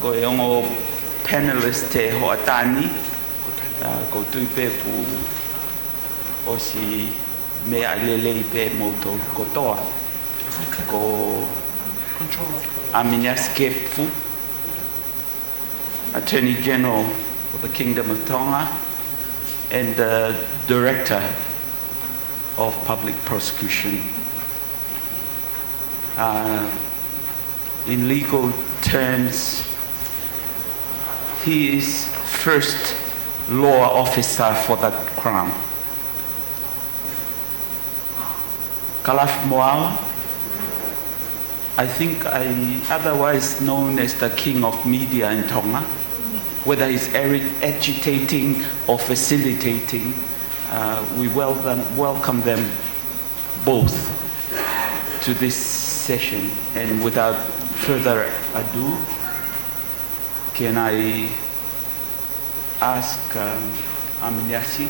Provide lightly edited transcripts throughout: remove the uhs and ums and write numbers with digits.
ko e ongo panelist te ho atani ko tui pe ku o si me alele pe moto ko toa ko Aminias Kefu, Attorney General for the Kingdom of Tonga and the Director of Public Prosecution. In legal terms, he is first law officer for that crown. Kalaf Moala, I think otherwise known as the king of media in Tonga, whether he's agitating or facilitating, we welcome them both to this session. And without further ado, can I ask Aminiasi,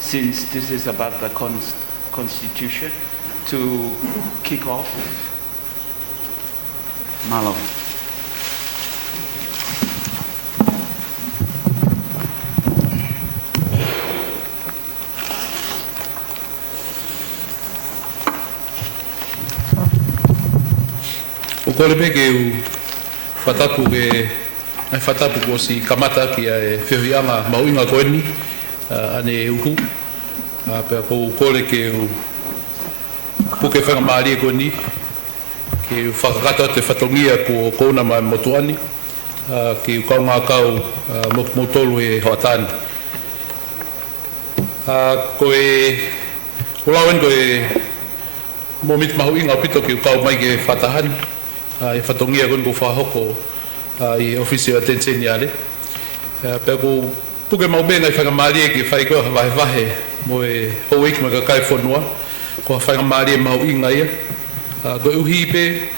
since this is about the Constitution, to kick off? Malo. O kore pe ke u whatapu ke ai whatapu ko si kamata ki e whiwhianga mauinga koeni ane e uhu pia ko kore ke u puke whanga maari e koeni ke u whakakata te whatongia ko kouna mai motuani ke u kaunga kau motolu e hoatani ko e ulawen ko e momit mauinga pito ke u kau mai ke whatahani e whatongia kon ko whahoko i ofisio atenseni ale. Pea ko puke maubenga i whangamari e ki whaikoa wahe mo e hoik ma ka kai whanua ko whangamari e mau inga ia. Ko uhi pe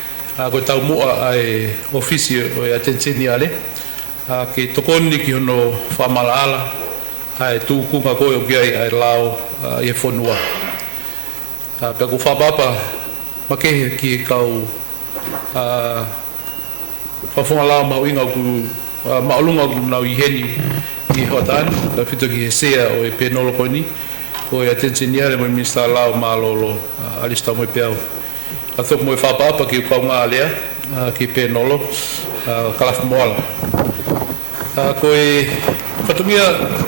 ko tau mua ai ofisio o atenseni ale ke tokoni ki hono whamalaala ai tūkunga koe o kiai ai lao i e whanua. Pea ko whapapa makehe ki kau whafunga lao mauinga ku maulunga ku nau i heni i hoatani ka whito ki he sea o e penolo koni ko e atenseniare mo minister lao malolo alista mo e peau a thok mo e whapapa ki ukaunga alea ki penolo kalafu moala ko e whatungia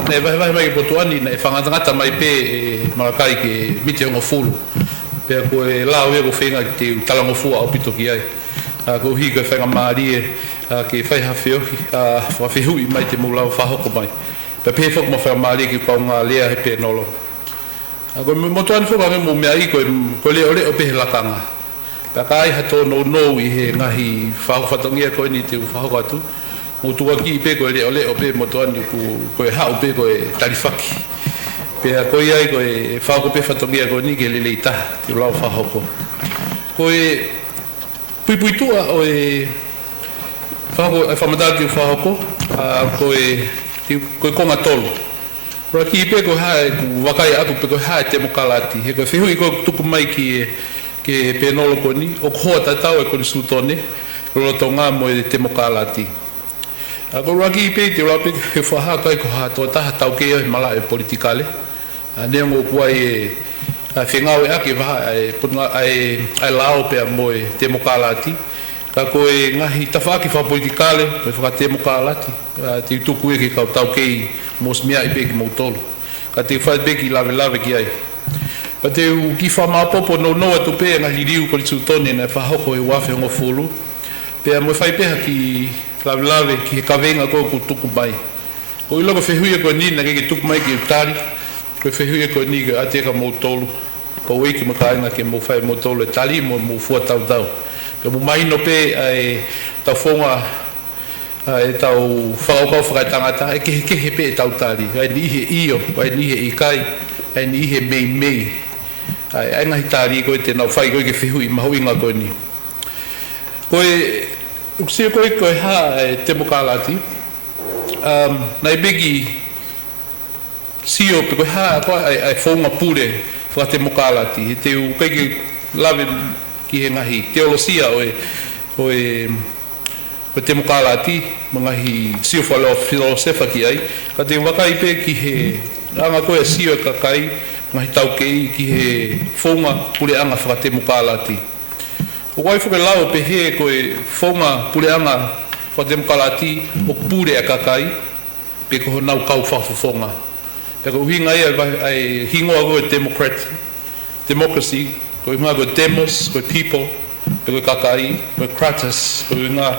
ne vahe mai ki potuani na e whangatangata mai pe e marakai ki mite ongo fulu pea ko e lao ia ko whenga ki te talangofua o pito ki ai ko hi ko whenga maari e ki whai hawhiohi whawhihui mai te mulau whahoko mai pe pe whok mo whenga maari ki kaunga lea he pe nolo ko motuani whoka me mo mea i ko leo leo pe he lakanga pe ka ai hato no i he ngahi whahofatongia ko ni te whahoko atu mo tua ki pe ko leo leo pe motuani ko e hau pe ko e tarifaki pea ko iai ko e whako pe whatongia ko ni ke lele ita te lau whahoko ko e puipuitua o e whako e whamadati o whahoko ko e konga tolu Ra ki pe ko hae ku wakai aku pe ko hae te mokalati he ko whihui ko tuku mai ki ke penolo ko ni o ko tatau e ko ni sutone lo tonga mo e te mokalati ko ra ki pe te ra pe he whaha kai ko ha to taha tau ke e mala e politikale ne ngo kuai e whengau e ake waha ai lao pe mo e te mokalati ka ko e ngahi tawhaki wha politikale ko e whaka te mokalati te tuku e ke kau tau kei mos mea i peki mautolu ka te whai peki lawe ki ai pa te u ki wha maapopo no noa tu pe ngahi riu ko li sutone na whahoko e wafe hongo fulu pe mo whai peha ki lawe ki he kawenga ko ku tuku mai ko i logo whehui ko nina ke tuku mai ki utari ko whehui ko ni ke ate ka mautolu ko wiki makainga ke mo whai mautolu e tali mo fua tau pe mo mai no pe ai tau whonga e tau whakaukau whakaitangata e ke he pe e tau tali ai ni he io ai ni he ikai ai ni he mei ai ngahi tali ko te nau whai ko ke whihui mahuinga ko ni ko e uksia ko e ha e te mokalati nai begi sio pe ko ha ko ai whonga pure whakate mokalati te u ke lawe ki he ngahi teolosia o ko te mokalati mga hi sio falo filosofa ki ai ka te wakai pe ki he anga ko e sio kakai ngai tau kei ki he fonga pule anga fra te mokalati o wai fu lao pe he ko e fonga pule anga fra te mokalati o pure a kakai pe ko nau kau fa fonga pe ko hinga ai hingo go democracy ko inga go demos ko people pe ko kakai ko kratos ko inga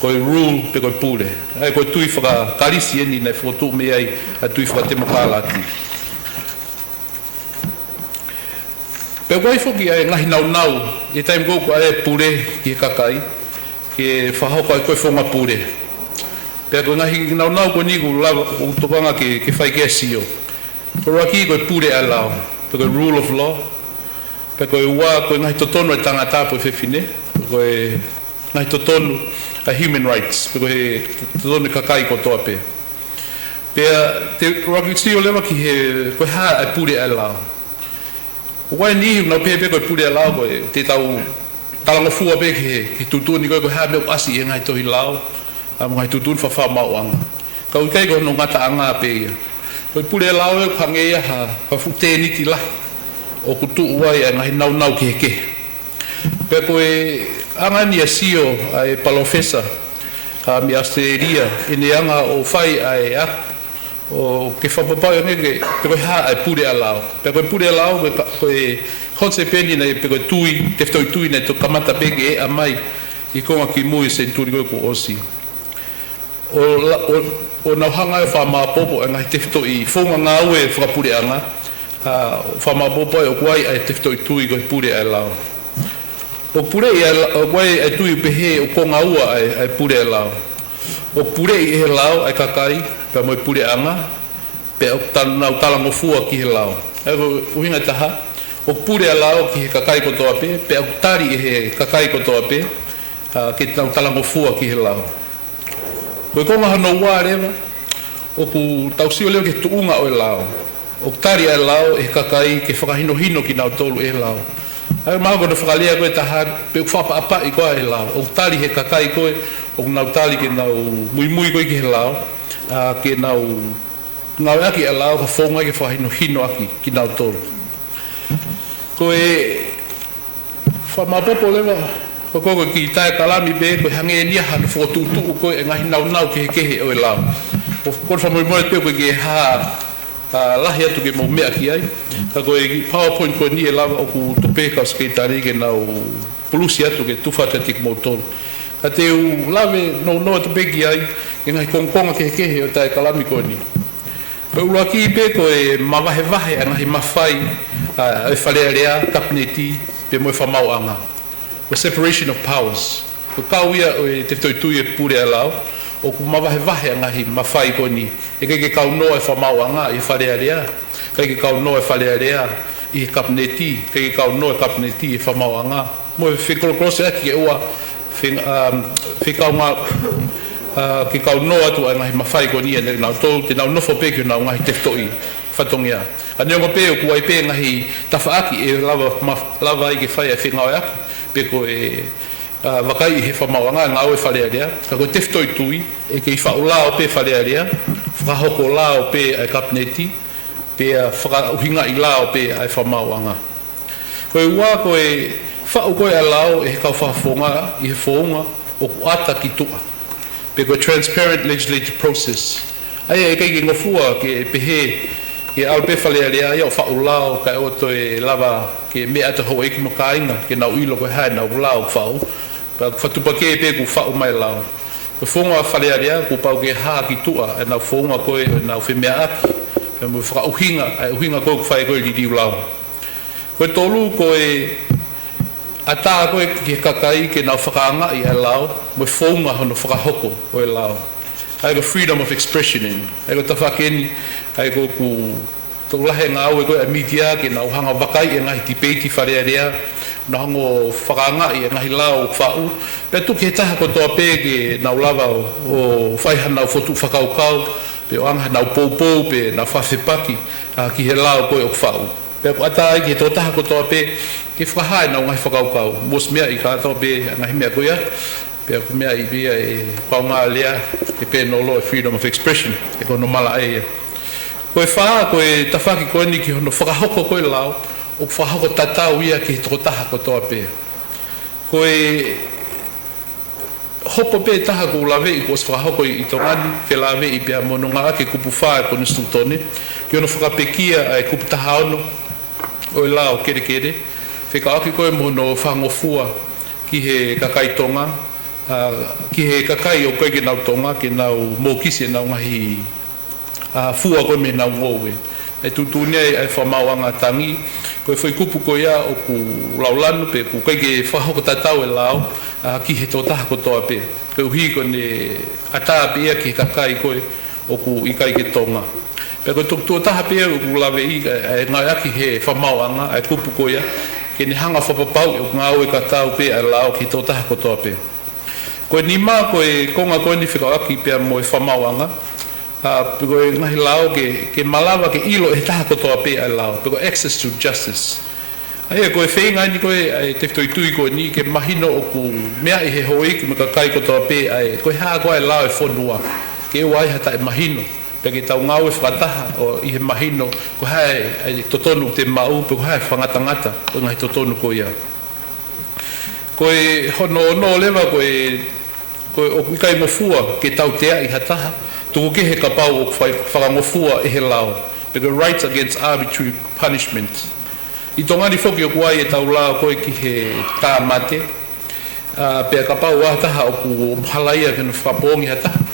ko rule pe ko pule ai ko tui fra kalisi ni na foto me ai a tui fra te mokalati pe wai foki ai ngahi nau e time go ko ai pule ki kakai ke faho ko fonga pule pe ko ngahi nau ko ni go la o topanga ke fai ke sio ko raki ko pule ala pe ko rule of law pe ko wa ko ngahi totono tangata po fefine ko ngahi totono a human rights pe ko totono kakai ko to pe te raki sio leva ki he ko ha a pule ala wai ni no pepe ko pule lao ko te tau talango fua be ke tutu ni ko ha me asi ngai to hilau a ngai tutu fa ma wang ka ukai ko no ngata anga pe ko pule lao e phange ya ha fu te ni ti la o ku tu wai ngai nau ke pe ko anga ni asio ai palofesa ka mi asteria ine anga o fai ai o ke fa papa ngeke pe ha ai pure alao pe ko pure alao ko concept ni na pe ko tui te tui na to kamata bege a mai I ko ki mu se turi ko osi o na hanga fa ma popo nga te I fonga nga we fra pure anga fa ma popo o kwai ai te tui ko pure alao o pure o kwai ai tui pe he o ko nga ua ai pure alao o pure I he lao ai kakai pe mo pure anga pe o talango fua ki he lao e ko uhinga taha o pure lao ki he kakai ko toa pe o tari he kakai ko toa pe ki talango fua ki he lao ko nga no wa reva o ku tausio leo ke tuunga o lao o tari ai lao e kakai ke whakahino hino ki nau tolu e lao ai mago no whakalea koe taha pe whapa apa I koa e lao o tari he kakai koe o nau tali ke nau mui koe ki he lao ke nau aki e lao ka whonga ke whahino hino aki ki nau tolu ko whamapopo lewa ko koko ki tae kalami be ko hange nia hana whotutu ko e ngahi nau kehe o e lao ko whamoimoe pe ko ke lahi atu ke mau mea ki ai ka ko ki PowerPoint ko ni e lawa o ku tupe ka skaitari ke nau pulusi atu ke tufata tik mau tolu ka te u lawe no te peki ai e ngai kongkonga kehe o tae kalami ko ni ko ula ki pe ko mawahe ngahi mawhai e whalearea kapneti pe moe whamau anga o separation of powers ko kauia o te toitui e pure alau o ku mawahe ngahi mawhai ko ni e ke kau noa e whamau anga e whalearea ke kau noa e whalearea I kapneti ke kau noa e kapneti e whamau anga moe whikolokrose aki e ua whikau ngā ki kau noa atu ngahi mawhai ko ni e nau tō te nau nofo pe ki nau ngahi teftoi whatongia a neonga pe o kuai pe ngahi tawhaaki e lava I ke whai a whengau e aki pe ko wakai I he whamauanga ngā oe whalearea ka ko teftoi tui e ke I whaulao pe whalearea whakahoko lao pe ai kapneti pe whakauhinga I lao pe ai whamauanga ko ua ko whau koe a lao e he kau whafonga I he whaunga o ku ata ki tua pe ko transparent legislative process ai e kei ngofua ke pehe ke alpe whalearea ia o whau lao ka o to e lava ke mea ata hoa iki makainga ke nau ilo koe hae nau lao whau pa whatupa ke pe ku whau mai lao ko whonga whalearea ku pau ke haa ki tua e nau whonga koe e nau whemea aki pe mo whakauhinga uhinga koe ku whae koe li diu lao koe tolu koe ata koe ki kakai ke nau whakaanga I lao mo whonga hono whakahoko o e lao ai ko freedom of expression in ai ko tawhakeni ai ko ku tō lahe ngā au e koe a media ke nau hanga wakai e ngahi tipeiti wharearea na hango whakaanga I e ngahi lao whau pe tu ke taha ko toa pe ke nau lava o whaiha nau whotu whakaukau pe o anga nau poupou pe nau whawhepaki ki he lao koe o whau pe ko ata ai ke tō taha ko toa pe ke whakahae nau ngahi whakaukau mos mea I ka toa pe ngahi mea koea pe ku mea I bia e paunga lea e pe nolo e freedom of expression e kono mala e koe wha koe tawhaki koe ni ki hono whakahoko koe lau o whakahoko tatau ia ki trotaha ko toa pe koe hopo pe taha ko lawe I kos whakahoko I tongani ke lawe I pia mononga ake kupu wha e kono stutone ki hono whakapekia e kupu taha ono o I lao kere kere whika aki koe mono whangofua ki he kakai tonga ki he kakai o koe ke nau tonga ke nau mōkisi e nau ngahi fua koe me nau ngowe e tutune e whamauanga tangi koe whai kupu koe ia o ku laulanu pe ku koe ke whahoko tatau e lao ki he tōtaha kotoa pe koe uhi ko ne ataa pe ia ki he kakai koe o ku ikai ke tonga pe koe tuk taha pe o ku lawe I e ngai aki he whamauanga e kupu koe ia ke ni hanga whapapau o ngā oe katau pe a lao ki tōtaha kotoa pe. Koe ni mā koe konga koe ni whikawaki pe mo e whamauanga, koe ngahi lao ke malawa ke ilo e taha kotoa pe a lao, pe koe access to justice. Aia koe whenga ni koe te whitoitui koe ni ke mahino o ku mea I he hoi ki me kakai kotoa pe koe haa koe lao e whonua, ke wai hata e mahino. Pe ke tau ngau e whakataha o I he mahino ko hae totonu te mau pe ko hae whangatangata o ngai totonu ko ia. Koe hono ono lewa koe o ikai ngofua ke tau tea I hataha tuku ke he kapau o whakangofua e he lao pe ko rights against arbitrary punishment. I tongani whoki o kuai e tau lao koe ki he tā mate pe a kapau a hataha o ku halaia ke no whapongi hataha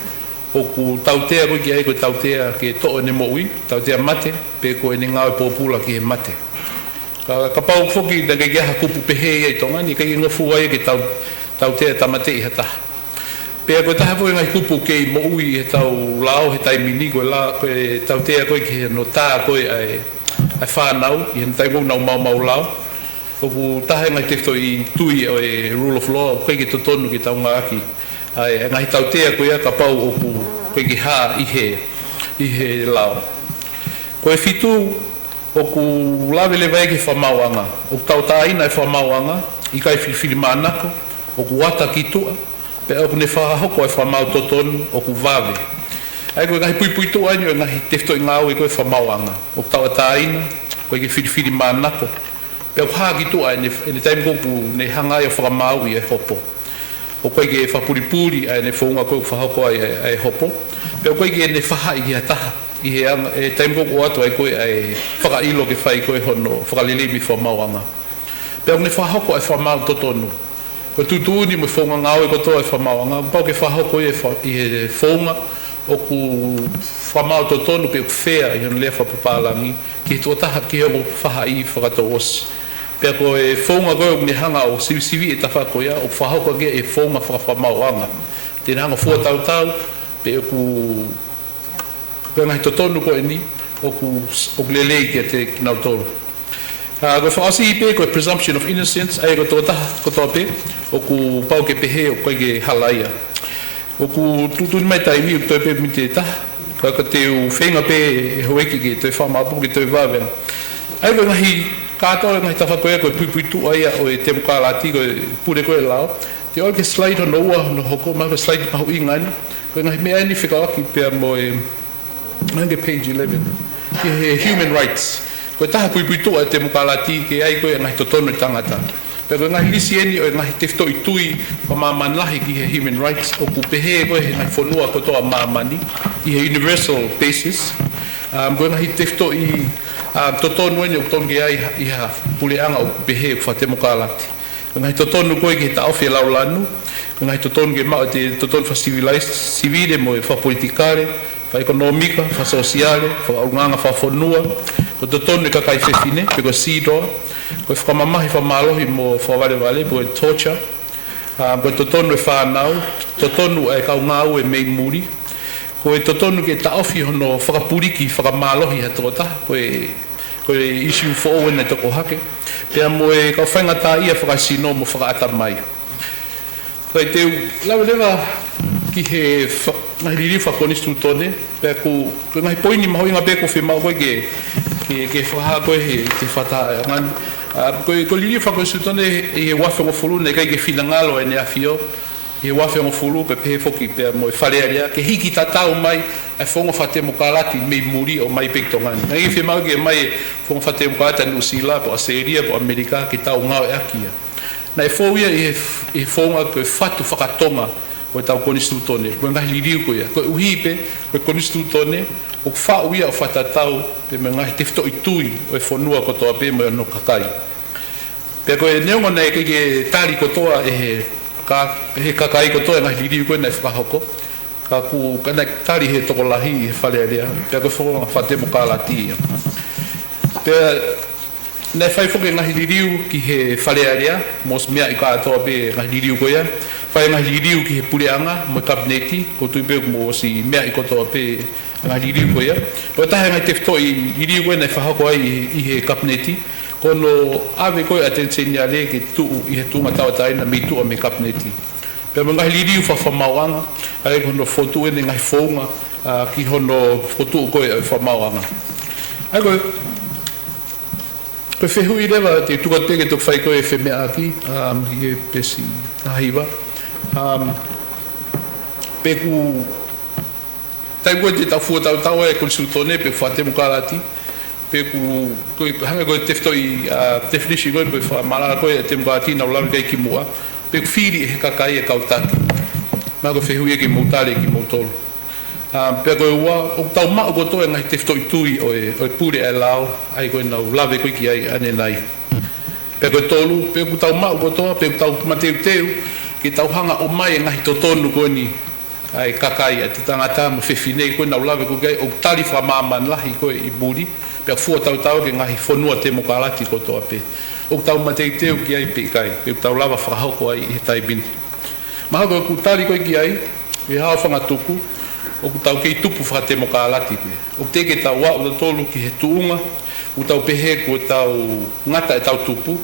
o ku tautea koe ki ai koe tautea ke to'o ne mo'ui, tautea mate, pe koe ne ngāwe pōpula ki he mate. Ka pau whoki na kei aha kupu pehe ai tongani, kei ngofu ai ke tautea tamate I hataha. Pea koe taha koe ngai kupu kei mo'ui he tau lao he taimini koe tautea koe ki he no tā koe ai whānau, I he taimou nau mau lao. O ku taha ngai tefto I tui o e rule of law, koe ke totonu ki tau ngā aki. Ai ngai tautea koe ka pau o ku koe ki ha I he lao. Koe fitu o ku lawe le vai ke whamauanga. O tautaina e whamauanga, I kai whiwhiri mānako, o ku wata ki tua, pe o ku ne whahahoko e whamau totonu o ku wawe. Ai koe ngahi pui tua anu e ngahi tefto I ngāu e koe whamauanga. O ku tautaina, koe ke whiwhiri mānako, pe o ku haa ki tua e ne taimi koku ne hangai o whakamau I e hopo. O koe ke whapuripuri ai ne whaunga koe whahoko ai hopo. Pea koe ke ne whaha I hea taha. I he taimkoko atu ai koe ai whakailo ke whai koe hono whakalelemi whamauanga. Pea ne whahoko ai whamau totonu. Koe tutuuni mo whaunga ngāwe kotoa ai whamauanga. Pau ke whahoko I he whaunga o ku whamau totonu pe whea I hono lea whapapalangi. Ki he tuataha ki hongo whaha I whakato osi. Pea koe whaunga koe o ne hanga o sivi e tawha koe o whahoko ke e whaunga whakawhamauanga. Tēne hanga fua tau, pe o ku ngahi totonu koe ni, o ku lelei ki a te kinau tolu. Koe whaasi I pe koe presumption of innocence, ai koe tōtaha kotoa pe, o ku pau ke pehe o koe ke halaia. O ku tutuni mai taimi o toi pe mi te taha, ka te u whenga pe e hoeki ke toi whamapu ke toi wawenga. Ai koe ngahi kātoa ngahi tawha koe koe pui tu aia o e te muka lati koe pure koe lao. Te oi ke slide hono ua hono hoko, mai koe slide pahu I ngani. Koe ngahi mea ni whikawaki pia mo e nange page 11. Ki he human rights. Koe taha pui tu aia te muka lati ke ai koe ngahi totono I tangata. Pea koe ngahi lisi eni o ngahi tefto I tui pa māmanlahi ki he human rights. O ku pehe koe he ngahi whonua kotoa māmani I he universal basis. Koe ngahi tefto I totonu eni o tonge ai I ha puleanga o pehe o whatemo kālati. Ngai totonu koe ki he taofi e laulanu. Ngai totonu ke mao te totonu wha civile mo e wha politikare, wha ekonomika, wha sosiale, wha aunganga wha whonua. Ko totonu e kakai whewhine, pe koe sidoa. Koe whamamahi wha malohi mo wha wale po e torture. Koe totonu e whanau, totonu e kaungau e mei muri. Koe totonu ke taofi hono whakapuriki, whakamalohi hatoa koe issue for owen e toko hake. Pea mo e kau whainga tā ia whakasino mo whakaata mai. Koe teu lewa ki he ngahi riri whakonistu tone. Pea koe ngahi poini mahoi ngā peko whemau koe ke whaha koe he te whata. Koe riri whakonistu tone I he wafe ngofuru ne kai ke whina ngalo e ne awhio. e wafe o fulu pe pe foki pe mo fale alia ke hiki tatau mai ai fonga fate mo kalati me muri o mai pektongani ngai fe mau ke mai fonga fate mo kalati no sila po Australia po Amerika ki tau ngau akia na fo ia e fonga ko fatu fakatonga o tau konistutone ko ngai lidiu ko ia ko uhipe ko konistutone o fa uia o fatatau pe me ngai tifto itui o fonua ko to pe mo no kakai pe ko e neonga nei ke tali ko toa ka he kakai ko toa ngai lidiu ko nei whakahoko ka ku kana tari he tokolahi fale alia pe ko fo fate mo kalati pe nei fai fo ke ngai lidiu ki he fale alia mos mea i ka toa pe ngai lidiu ko ia fai ngai lidiu ki he puleanga mo kabineti ko tu pe mo si mea i ko toa pe ngai lidiu ko ia po ta ngai tifto i lidiu ko nei whakahoko ai i he kabineti kono ave ko attention ya le ki tu i he tunga tau na mi tu o me kabineti pe mga hilidiu fa mawanga ai kono foto ene ngai fonga ki hono foto ko fa mawanga ai ko fe hui leva te tu ko te ke to fai ko e fe me aki e pesi aiva pe ku tai ko te ta foto tau e konsultone pe fa te mukalati pe ku hanga ko te ftoi definition ko pe fa mala ko te mukalati na ulam kai ki mua pe fili e kakai e kautaki ma ko fehui ki motale ki motolo pe ko wa o tau ma ko to ngai te ftoi tui o pure e lao ai ko na lave ko ki ai ane nai pe ko tolu pe ko tau ma ko to pe tau mateu teu ki tau hanga o mai ngai to tonu ko ni ai kakai e tangata mo fefine ko na lave ko gai o tali fa mama lahi ko i buri pe fu tau ki ngai fonua te mokalati ko to ape o tau matei teu ki ai pe kai pe tau lava whakahoko ai he tai bin maha ko ku tari ko ki ai e hao whanga tuku o ku tau kei tupu whakate mo ka alati pe o te ke tau wau da tolu ki he tuunga o tau pehe ko tau ngata e tau tupu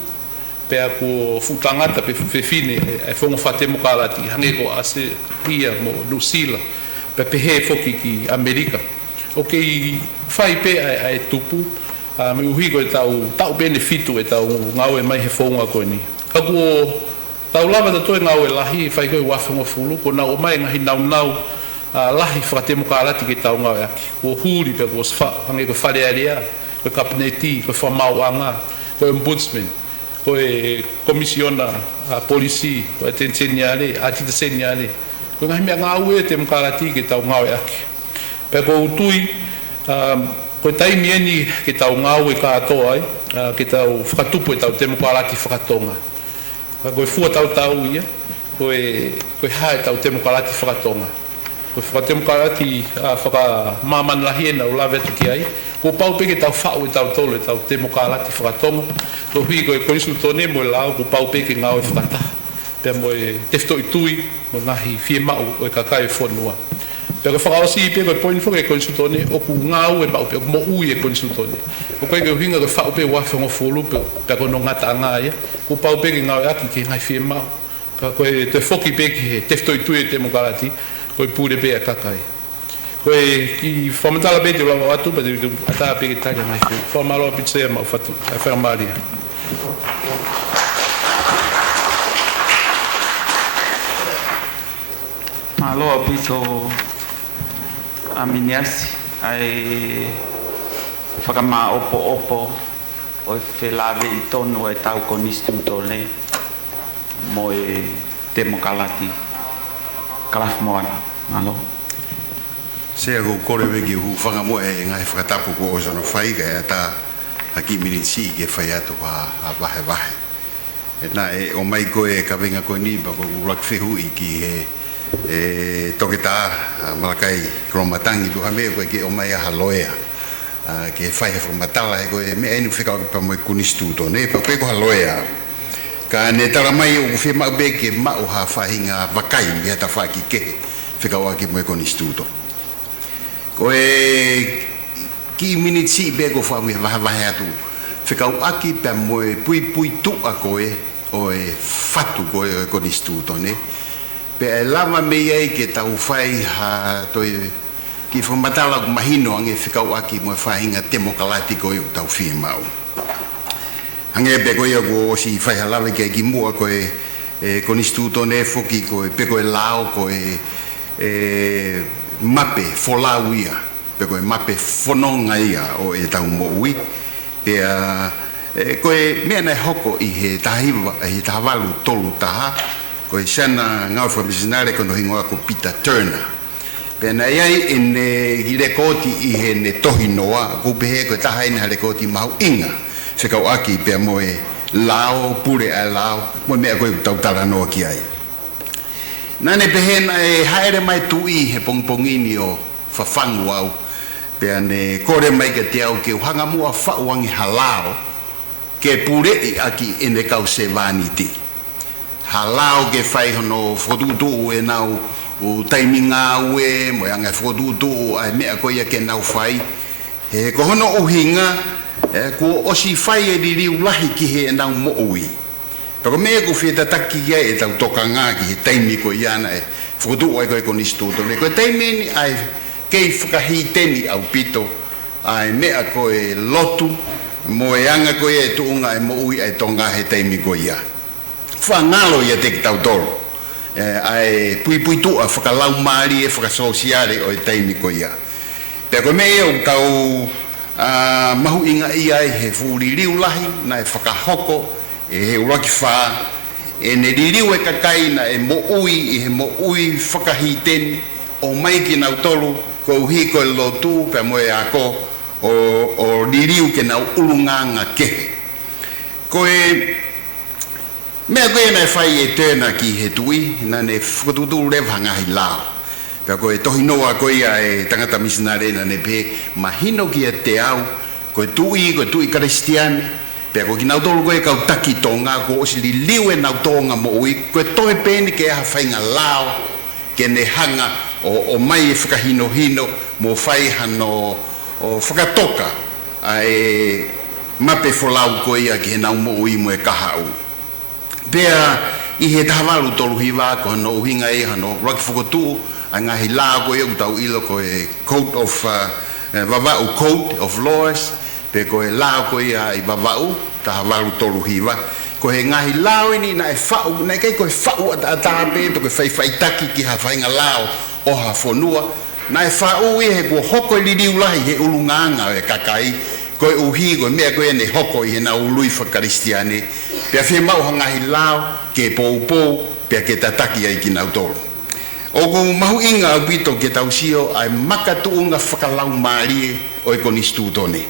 pe a ko futangata pe fefine e whongo whakate mo ka alati hange ko ase pia mo Lucila pe pehe foki ki Amerika o kei whai pe ai tupu me uhi ko tau benefitu e tau ngau e mai he fonga ko ni ka ko tau lava da toi ngau e lahi fai ko wa fonga fulu ko na o mai ngahi nau lahi frate mo ka alati ki tau ngau e aki ko huri pe ko sfa hange ko fale alia ko kabineti ko fa mauanga ko ombudsman ko e komisiona a polisi ko tensignale ati de segnale ko ngahi me ngau e te mo ka alati ki tau ngau e aki pe ko utui ko tai mieni ki tau ngau e ka atoa ai ki tau whakatupu e tau te mokalati whakatonga ko e fua tau ia ko e hae tau te mokalati whakatonga ko whakate mokalati whakamaman lahi e na o lawe atu ki ai ko pau pe ki tau whau e tau tolo e tau te mokalati whakatonga ko hui ko e korisu tone mo e lao ko pau pe ki ngau e whakata pe mo e tefto i tui mo ngahi fie mau o e kakai e whonua pero whakaosi pe ko poin fo ke konsultone o ku ngau e mau pe mo ui e konsultone o ko ke hinga ke fa pe wa fo fulu pe ko no ngata nga ia ko pau pe ke ngau aki ke ngai fie mau ka ko te foki pe ke tefto i tui te mo galati ko pure pe kakai ko ki fomentala be de la watu pe ata pe ke tanga mai fo malo pizza ma fatu a fermalia malo pizza aminiasi ai whakama opo o e lave i tonu e tau konistuto le mo e te mokalati kalaf moana malo se go kore wegi hu whangamo e ngai whakatapu ko o sono whai ka e ta haki minitsi ke whai atu a wahe e na e o mai ko e ka venga ko ni ba ko ulak whehu i ki e toketa malakai kromatangi tu hame ko ke o mai haloea ke fai fo matala ko me enu fika ko pa mo kunistuto ne pa ko haloea ka ne tara mai o fi ma be ke ma o ha fahinga vakai me ta fa ki ke fika wa ki mo kunistuto ko e ki minitsi be ko fa mi va atu fika o aki pa mo pui tu a ko e o e fatu ko e kunistuto ne pe lama me ai ke tau fai ha to ki fo matala ko mahino ange fikau aki mo fainga demokrati ko yo tau fi mau ange be ko yo si fai hala ke ki mo ko koni stutone foki ko e peko e lao ko e mape folauia peko e mape fononga ia o e tau mo ui ko e mea nei hoko i he tahiwa he tahavalu tolu taha ko e sana ngau whamisinare kono hingoa ko Peter Turner pena iai ene girekoti i he ne tohi noa ko pehe ko taha ina rekoti mau inga se kau aki pea moe lao pure a lao mo mea ko tau tara noa ki ai nane pehe na e haere mai tui he pongpongini o whafangu au pea ne kore mai ke te au ke uhanga mua whauangi halao ke pure i aki ene kau se vaniti halao ke whai hono whotutu e nau o taiminga ue mo anga whotutu ai mea ko ia ke nau whai he ko hono uhinga ko osi whai e ririu lahi ki he nau mo ui pero mea ko whieta taki ia e tau toka ngā ki he taimi ko iana e whotutu ai koe ko nistuto me ko taimeni ai kei whakahiteni au pito ai mea ko e lotu mo e anga ko e tuunga e mo ui ai tonga he taimi ko ia whangalo ia te ki tau tolo ai pui tua whakalau maari e whakasosiare o e taimi ko ia pea ko mea o tau mahu inga ia e he furi riu lahi na e whakahoko e he uraki wha e ne ririu e kakaina e mo ui i he mo ui whakahiteni o mai ki nau tolu ko uhi ko e lotu pea mo e ako o ririu ke nau ulunganga kehe ko e mea koe nei whai e tēna ki he tui na ne whakatutu rewa ngahi lao pea ko e tohi noa koe ia e tangata misinare na ne pe mahino ki e te au ko e tui karistiane pea ko ki nau tolu koe kau taki tonga ko osi li liu e nau tonga mo ui ko e tohe pēni ke aha whainga lao ke ne hanga o mai e whakahino mo whai hano o whakatoka e mape wholau koe ia ki he nau mo ui mo e kahau pea i he tahavalu tolu hiwa ko hano uhinga e hano raki whakotu a ngahi laa koe u tau ilo ko e Code of Vava'u Code of Laws pe ko e laa koe i Vava'u tahavalu tolu hiwa ko he ngahi lao ini na e whau na kei ko e whau atape to ko whaitaki ki ha whainga lao o ha whonua na e whau i he ko hoko i liriu lahi he ulunganga e kakai ko e uhi ko mea ko e ne hoko i he na ului whakaristiane pea whi mau hangahi lao ke pou pea ke tataki ai ki nau tolu o ku mahu inga au pito ke tausio ai makatuunga whakalau maarie o e konistu tone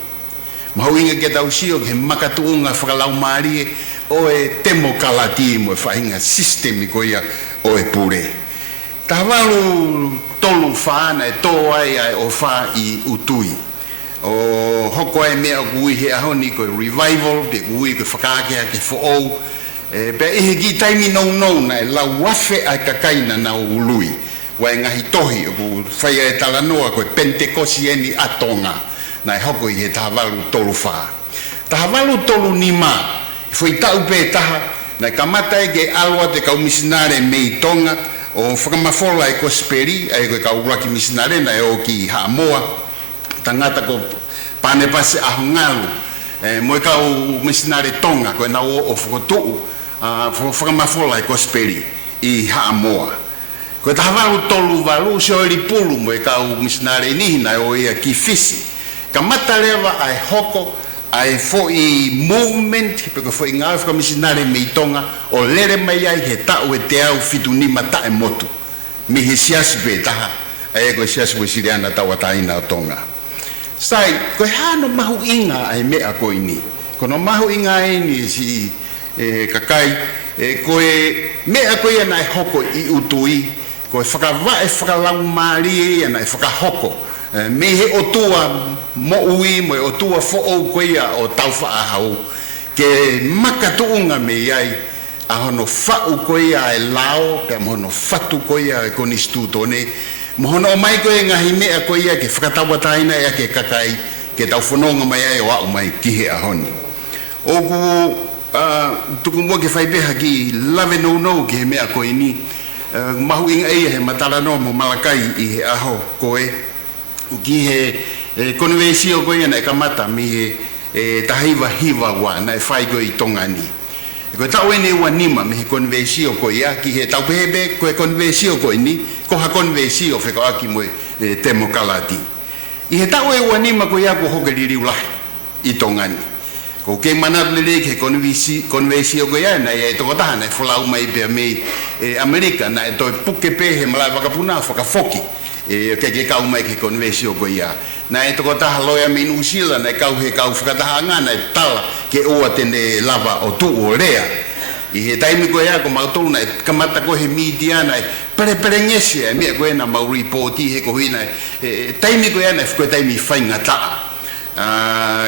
mahu inga ke tausio ke makatuunga whakalau maarie o e temo kalati mo e whainga sistemi ko ia o e pure tahavalu tolu whaana e tō ai o wha i utui o hoko ai mea kui he ahoni ko revival pe kui ko whakaakea ke whoou pe ihe ki taimi nou na e lau wafe ai kakaina na ului wa e ngahi tohi o ku whaia e talanoa ko e pentekosi eni atonga na e hoko i he tahavalu tolu wha tahavalu tolu nima foi tau pe taha na kamata e ke alwa te kau misinare mei tonga o whakamafola e kosperi ai ko kau raki misinare na e o ki Haamoa tangata ko pane pase ahongalu mo e kau misinare tonga ko e na o whakotuu whakamafola e kosperi i Haamoa ko e tahavalu tolu valu se o ripulu mo e kau misinare nihi na o ia ki fisi kamata lewa ai hoko ai foi movement porque foi ngā whakamisinare mei tonga o lere mai ai he tau e te au fitu ni mata e motu mi he siasi pe taha e ko siasi po siriana tau ataina o tonga sai ko hano mahu inga ai mea ko ini kono mahu inga ini si kakai ko mea ko ia nai hoko i utui ko whakawha e whakalau maari ia nai whakahoko me he otua mo ui mo otua fo'ou koia o tauwha ahau ke makatuunga me iai a hono whau koia e lao pe mo hono whatu koia e konistu tone mo hono mai koia ngahi mea koia ke whakatawataina ea ke kakai ke tau whanonga mai ai o au mai kihe ahoni oku tuku mua ke whaipeha ki lave nou ke he mea koe ni mahu inga eia he matarano mo Malakai i he aho koe ki he konvesio ko ia na kamata mi he tahiwa hiwa wa na e whai ko i tongani Ko tau ene ua nima me he konvesio ko ia ki he tau pehebe ko he konvesio ko ini ko ha konvesio wheka aki mo te mokalati. I he tau e ua nima ko ia ko hoke ririu lahi i tongani. Ko ke manat lele ke konvesio ko ia na ia e toko taha na e whalau mai pia mei Amerika na e toi puke pehe malai wakapuna whakafoki. Ke kau mai ke konvesio ko ia. Na e toko taha loia mi New Zealand na e kau he kau whakataha ngana e tala ke oa tene lava o tu o rea. I he taimi ko ia ko mautolu na e kamata ko he media na e pere ngesi e mea ko e na mau reporti he ko hina e taimi ko ia na e whako taimi whainga taa.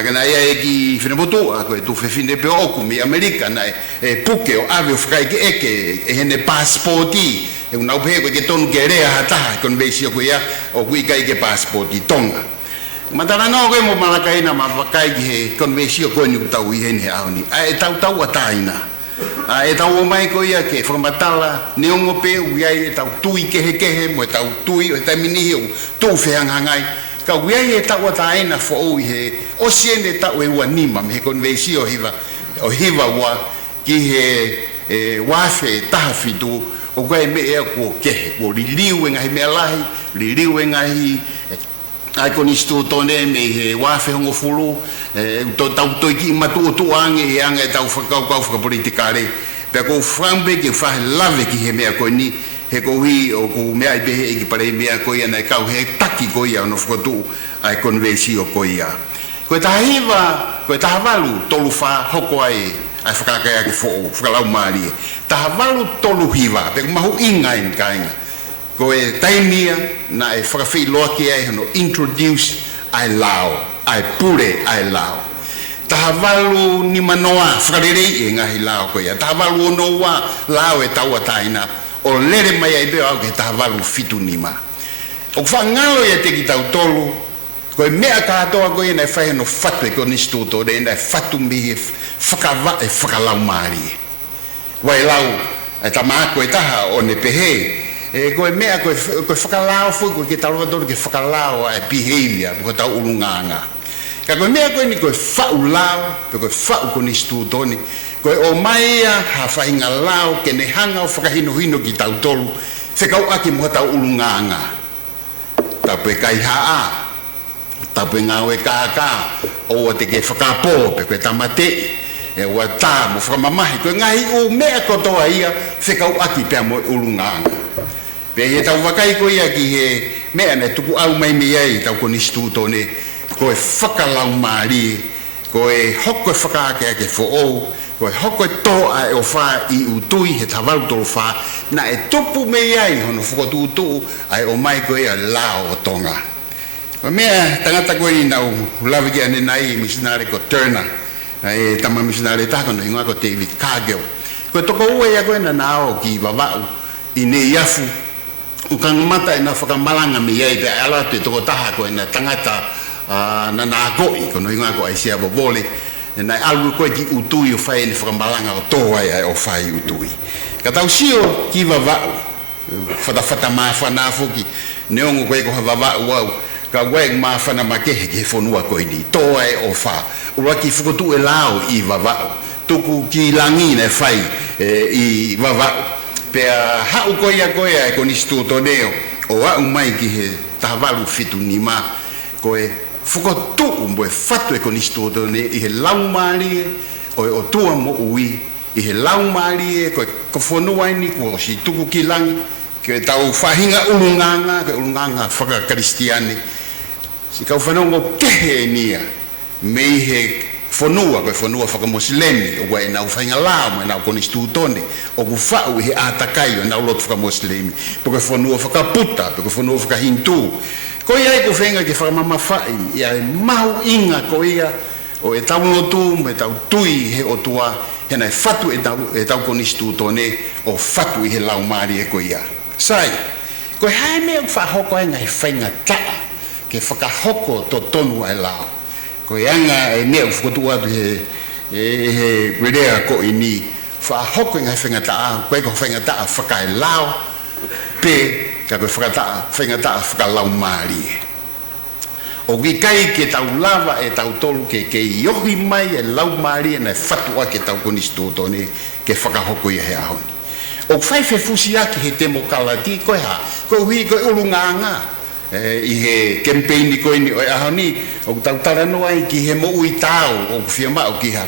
Kana ia e ki whinamotu a ko e tu whewhine pe oku mi Amerika na e puke o ave o whakaike eke e hene passporti e unau pehe ko ke tonu ke rea hataha konvesio ko ia o kui kai ke passporti tonga. Matara no ko mo malakaina ma wakai he konvesio ko ni tau i hene aoni e tau ataina e tau mai ko ia ke whakamatala neongo pe uiai e tau tui kehe mo e tau tui o e taiminihi o tu whehangangai ka uiai e tau ataina fo o i he o siene tau e ua nima me he konvesio o hiva ua ki he wafe taha fitu o kai me e ko kehe o liliu e ngahi mea lahi liliu e ngahi ai koni stu tone me he wafe hongo fulu tau toiki matu o tuange e anga e tau whakau politikare pe ko frambe ke fa lave ki he mea ko ni he ko hi o ko mea i behe e ki pare mea ko ia na e kau he taki ko ia no whakatu ai konvesio ko ia ko ta hiva ko ta valu tolu fa hoko ai whakakai ake fo whakalau maari ta valu tolu hiva pe ko mahu inga in kainga ko e taimia na e whakawhi loa ki ai hano introduce ai lao, ai pure ai lao. Taha walu ni manoa whakarerei e ngahi lao ko ia. Taha walu ono wa lao e taua taina o lere mai ai beo au ke taha walu fitu nima. O whangalo ia te ki tau tolu ko e mea kātoa ko ia na e whai hano whatu e ko nistu to re na e whatu mihi whakawa e whakalau maari. Wai lau e tamako e taha o ne pehe ko mea ko whakalao foi ko ke tarovatori ke whakalao e behavior ko tau ulunganga ka ko mea ko ni ko whaulao ko whau ko ni stutoni ko o mai ha whainga lao ke ne hanga o whakahino ki tau tolu whekau aki mo tau ulunganga tape kai haa tape ngawe kaka o te ke whakapo pe ko tamate e wa ta mo whakamamahi ko ngai o mea ko toa ia whekau aki pe mo ulunganga pe he tau wakai ko ia ki he mea ne tuku au mai me ai tau ko nistu tone ko e whakalau maari ko e hoko e whakaake ake fo ou ko e hoko e toa e o wha i utui he tawau tolo wha na e tupu me ai hono whakotu utu ai o mai ko ia lao o tonga ko mea tangata ko i nau lawi ki ane nai misionari ko Turner e tama misionari tako no ingoa ko David Cargill ko e toko ua ia ko e na nao ki wawau i ne iafu ukang mata ina whakamalanga mi ai pe ala te toko taha ko ina tangata na nākoi kono inga ko ai sia bobole na alu ko ki utui o fai ni whakamalanga o toa ai o fai utui ka tau sio ki vavau whata mawhana fuki neongo koe ko havavau wau ka weng mawhana makehe ke whonua koe ni toa ai o wha ura ki whukotu e lao i vavau tuku ki langi ne fai i vavau pea hau koe e ko nistu toneo o au mai ki he tahavalu fitu nima koe whukotu mboe whatu e ko nistu toneo i he lau maari o tua mo ui i he lau maari koe ko whonua ini ko si tuku ki langi ke tau whahinga ulunganga ke ulunganga whaka kristiane si kau whanongo kehe nia mei he fonua ko fonua fa muslimi o na ufainga lao na ko nistu tone o ku fa o he atakai na lot fa muslimi porque fonua fa puta porque fonua fa hintu ko ia ko fenga ke fa mama fa ia mau inga ko ia o e tau no tu me tau tui he o tua he na fatu e tau ko nistu tone o fatu he lao mari e ko ia sai ko hai me fa hoko nga fenga ta ke fa hoko to tonu ai lao ko yanga e me futu atu he redea ko ini fa hoko nga fenga ta ko fenga ta fa kai lao pe ka ko fa ta fenga ta fa lao mari o ki kai ke tau lava e tau tolu ke iohi mai e lau maari e na fatua ke tau konistu tone ke whakahoko i he ahoni. O whai fe fusi aki he temo kalati koe ha, koe hui koe urunganga i he kempeini koe ni o ahoni, o tau taranoa i ki he mo ui tau, o whiama o ki ha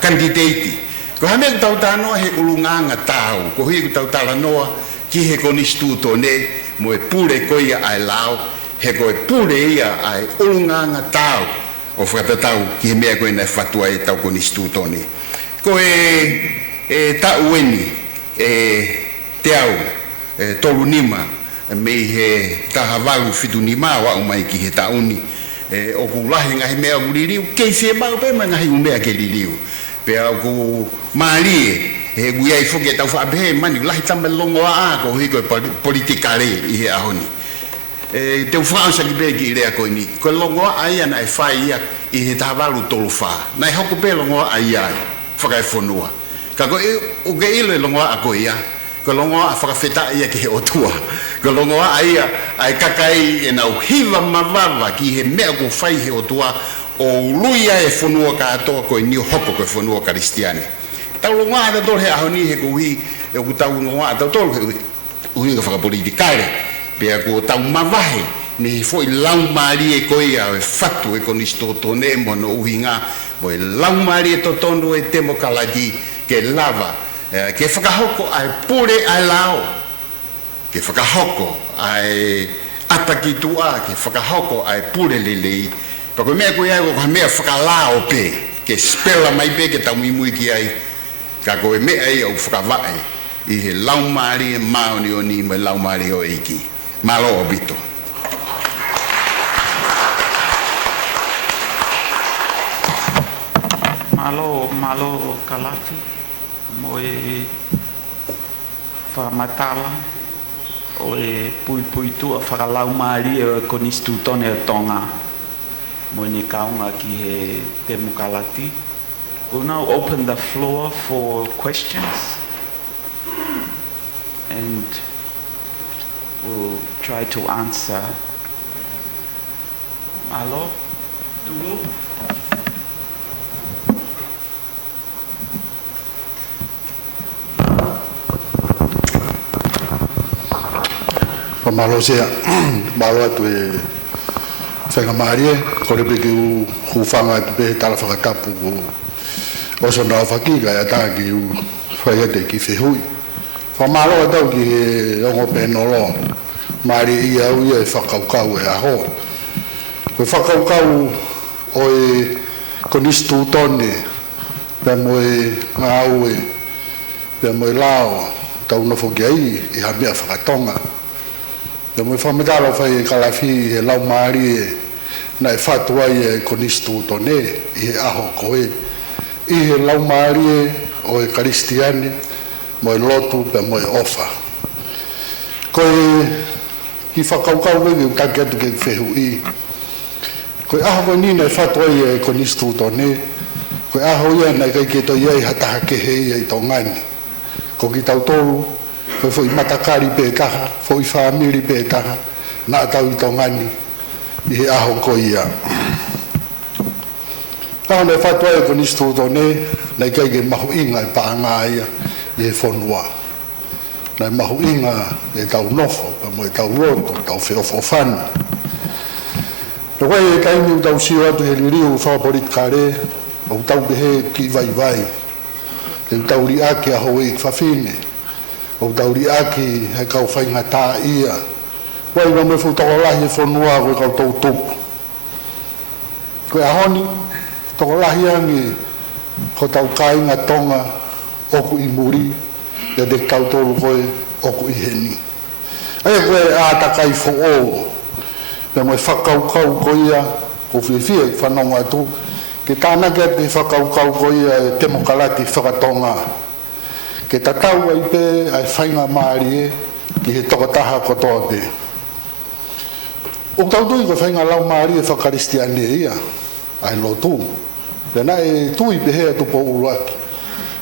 kandidati. Ko ha mea tau taranoa he urunganga tau, ko hui tau taranoa ki he konistu tone mo e pure koe ia ai lao, he koe pure ia ai urunganga tau, o whakatatau ki he mea koe na fatua e tau konistu tone. Ko e tau eni, te au, tolu nima, mei he tahavalu fitu nima wa umai ki he tauni, o ku lahi ngahi mea uririu, kei se mau pe ma ngahi umea ke liriu. Pe au ku maalie, he guiai foke tau whaabehe mani, lahi tama longo a ko hui koe politikare i he ahoni. Te uwhaansa ki peki i rea koe ni, koe longo a ia na e whai ia i he tahavalu tolu wha, na e hoko pe longo a ia whakai whanua. Ka ko o ke ile longoa a ko ia ko longoa a whakawheta ia ki he otua ko longoa a ia ai kakai e nau hiva mavava ki he mea ko whai he otua o luia e whanua ka atoa ko i niu hoko ko e whanua karistiane tau longoa a tator he ahoni he ko hui e ku tau longoa a tator he hui ka whakapolitikare pia ko tau mavahe ni foi lau maari e koe a e whatu e konisto tone mo no uhinga mo e lau maari e totono e temo kaladi ke lava, ke whakahoko ai pure ai lao, ke whakahoko ai atakitua, ke whakahoko ai pure lelei, pa koe mea koe ai ko mea whakalao pe, ke spela mai pe ke tau mimui ki ai, ka koe mea ai au whakawai, i he laumari e maoni o ni me laumari o eiki, malo o bito. Malo kalafi mo e whamatala o e pui tu a whakalau maari e konistu tone o tonga mo ni kaunga ki he temu kalati. We'll now open the floor for questions and we'll try to answer. Malo? Tulu? Malo sea malo atu e whenga marie ko repe ki u hufanga atu pe tala whakatapu o so nao whakika e ata ki u whaiate ki whihui whamalo atau ki he ongo penolo marie i au ia e whakaukau e aho koe whakaukau o e konistu tone pe mo e ngau e pe mo e lao tau no whoki ai i hamea whakatonga e mo whametalo whai kalafi he lau maari e na e whatua i e konistu tone i he aho koe i he lau maari e o e karistiane mo e lotu pe mo e ofa koe ki whakaukau wegi utaki atu ke whehu i koe aho koe nina e whatua i e konistu tone koe aho ia na kai ke to iei hataha ke hei e to ngani ko ki tau tolu koe foi matakari pe taha, foi whamiri pe taha, nā tau i tongani, i he aho ko ia. Taho nei whatua e konistu tone, nei kai ke mahu inga e paanga ia, i he whonua. Nei mahu inga e tau nofo, pa mo e tau roto, tau whiofo whana. Te koe e kaimi u tau sio atu he liriu whaporit o tau behe ki vai vai, te tau ri ake a hoe i whawhine, o tauri aki he kau whainga tā ia. Wai wa me whutoko lahi e whanua koe kau tau tupu. Koe ahoni, toko lahi angi ko tau kāinga tonga oku i muri e de kau tolu koe oku i heni. Aia koe ātakai who pe moe whakaukau ko ia ko whiwhia whanonga atu ke tānake te whakaukau ko ia e temo kalati whakatonga. Ke tatau ai pe ai whainga maari e ki he tokotaha kotoa pe. O tau tui ko whainga lau maari e whakaristiane ia, ai lotu. Pena e tui pe hea tupo uruaki.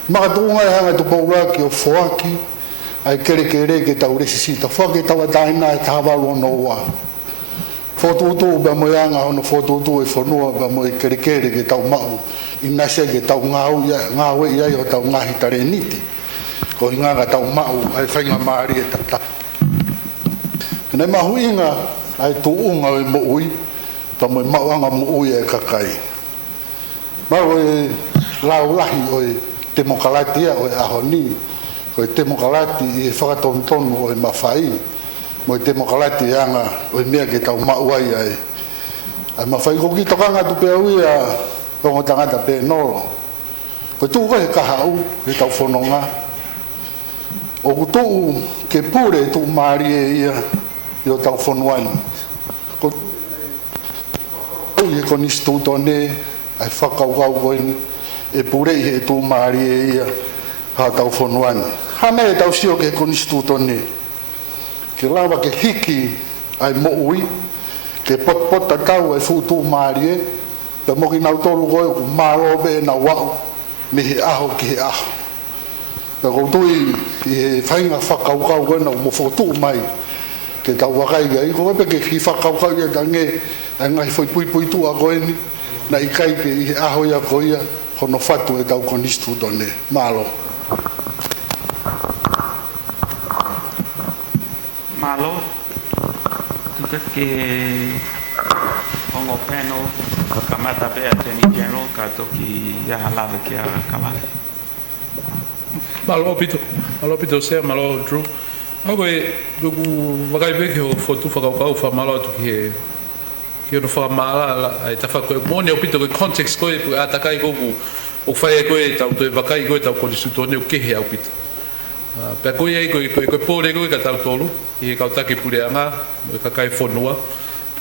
Maka tuunga e hanga tupo uruaki o whoaki, ai kere ke tau resi sita. Whake tau ataina e tawalu o noua. fotutu ba mo yanga ono fotutu e fonua ba mo kere ke tau mau ina se ke tau ngau ya ngau ia yo tau ngahi tareniti ko inga tau mau ai fainga mari e tata ne mahuinga ai tu unga e mo ui ta mo mauanga mo ui e kakai mau e lau lahi o demokratia o ahoni ko demokrati e whakatonton o mawhai mo demokrati anga o mea ke tau mauai ai ai mawhai ko ki tokanga tu pea ui a tongo tangata pe nolo ko tu ko e kahau e tau whanonga o tu ke pure tu maari e ia yo tau whanuani ko e konistu tone ai whakaukau koini e pure i tu maari e ia ha tau whanuani hana e tau sio ke konistu tone ke lawa ke hiki ai mo ui ke pot tau e futu maari e pe moki nau tolu koe ku malo be na wau me he aho ki he aho pe koutui i he whainga whakaukau koe na mo fotu mai ke tau wakai ia i koe pe ke hi whakaukau ia ta nge ai ngai foi pui tu a koe ni na i kai ke i he aho ia koe ia hono fatu e tau konistu tone malo malo tuka ke ongo peno kamata pe attorney general ka toki ya halave ke a kalafi Malo pito se malo Drew. Ako e gugu wakai be ke o fotu whakaukau wha malo atu ke ono whakamala ai ta whako e mone o pito ke context koe pu atakai gugu o whae koe tau toe wakai koe tau koni sutone o kehe au pito. Pea koe ei koe pōre koe ka tau tolu i he kautake pure anga o kakai whonua.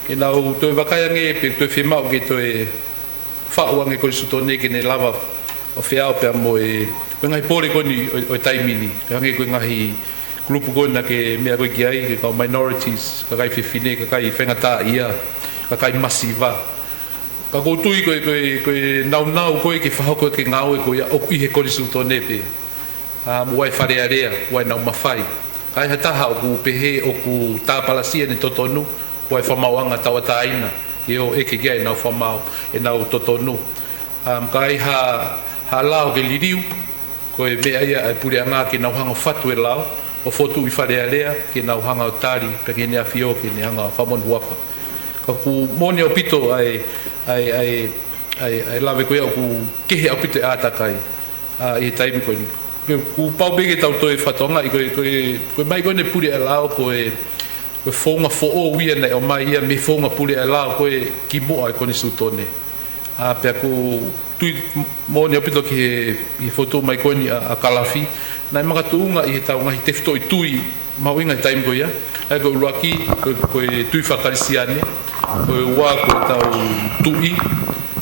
Ke nau toe wakai ange pe toe whimau ke toe whau ange koni sutone ke ne lava o whiao pea mo e koe ngai pōre koni o taimini. Ke ange koe ngahi grupu koe na ke mea koe ki ai ke kau minorities kakai whiwhine kakai whengata ia kakai masiva. Ka koutui koe nau koe ke whahau koe ke ngau e koe o i he koni sutone pe. Wai wharearea, wai nau mawhai. Kai hataha o ku pehe o ku tāpalasia ne totonu, wai whamauanga tawataina, ke o eke gai nau whamau e nau totonu. Kai ha lao ke liriu, koe mea ia ai pure anga ke nau hanga whatu e lao, o fotu i wharearea, ke nau hanga o tari, pe ke nea whio ke ne hanga whamon huafa. Ka ku mone o pito ai lawe koe au ku kehe au pito e ātakai, i he taimi koe ni. Ku pau bege tau toe whatonga i koe mai koe ne puri e lao koe whonga who wia nei o mai ia me whonga puri e lao koe ki moa e koni sutone. Pea ku tui mōne opito ki he whoto mai koe ni a kalafi nai mga tuunga i he tau ngahi te whito i tui mauinga i taim koe ia. Ai koe uruaki koe tui whakarisiane koe ua koe tau tui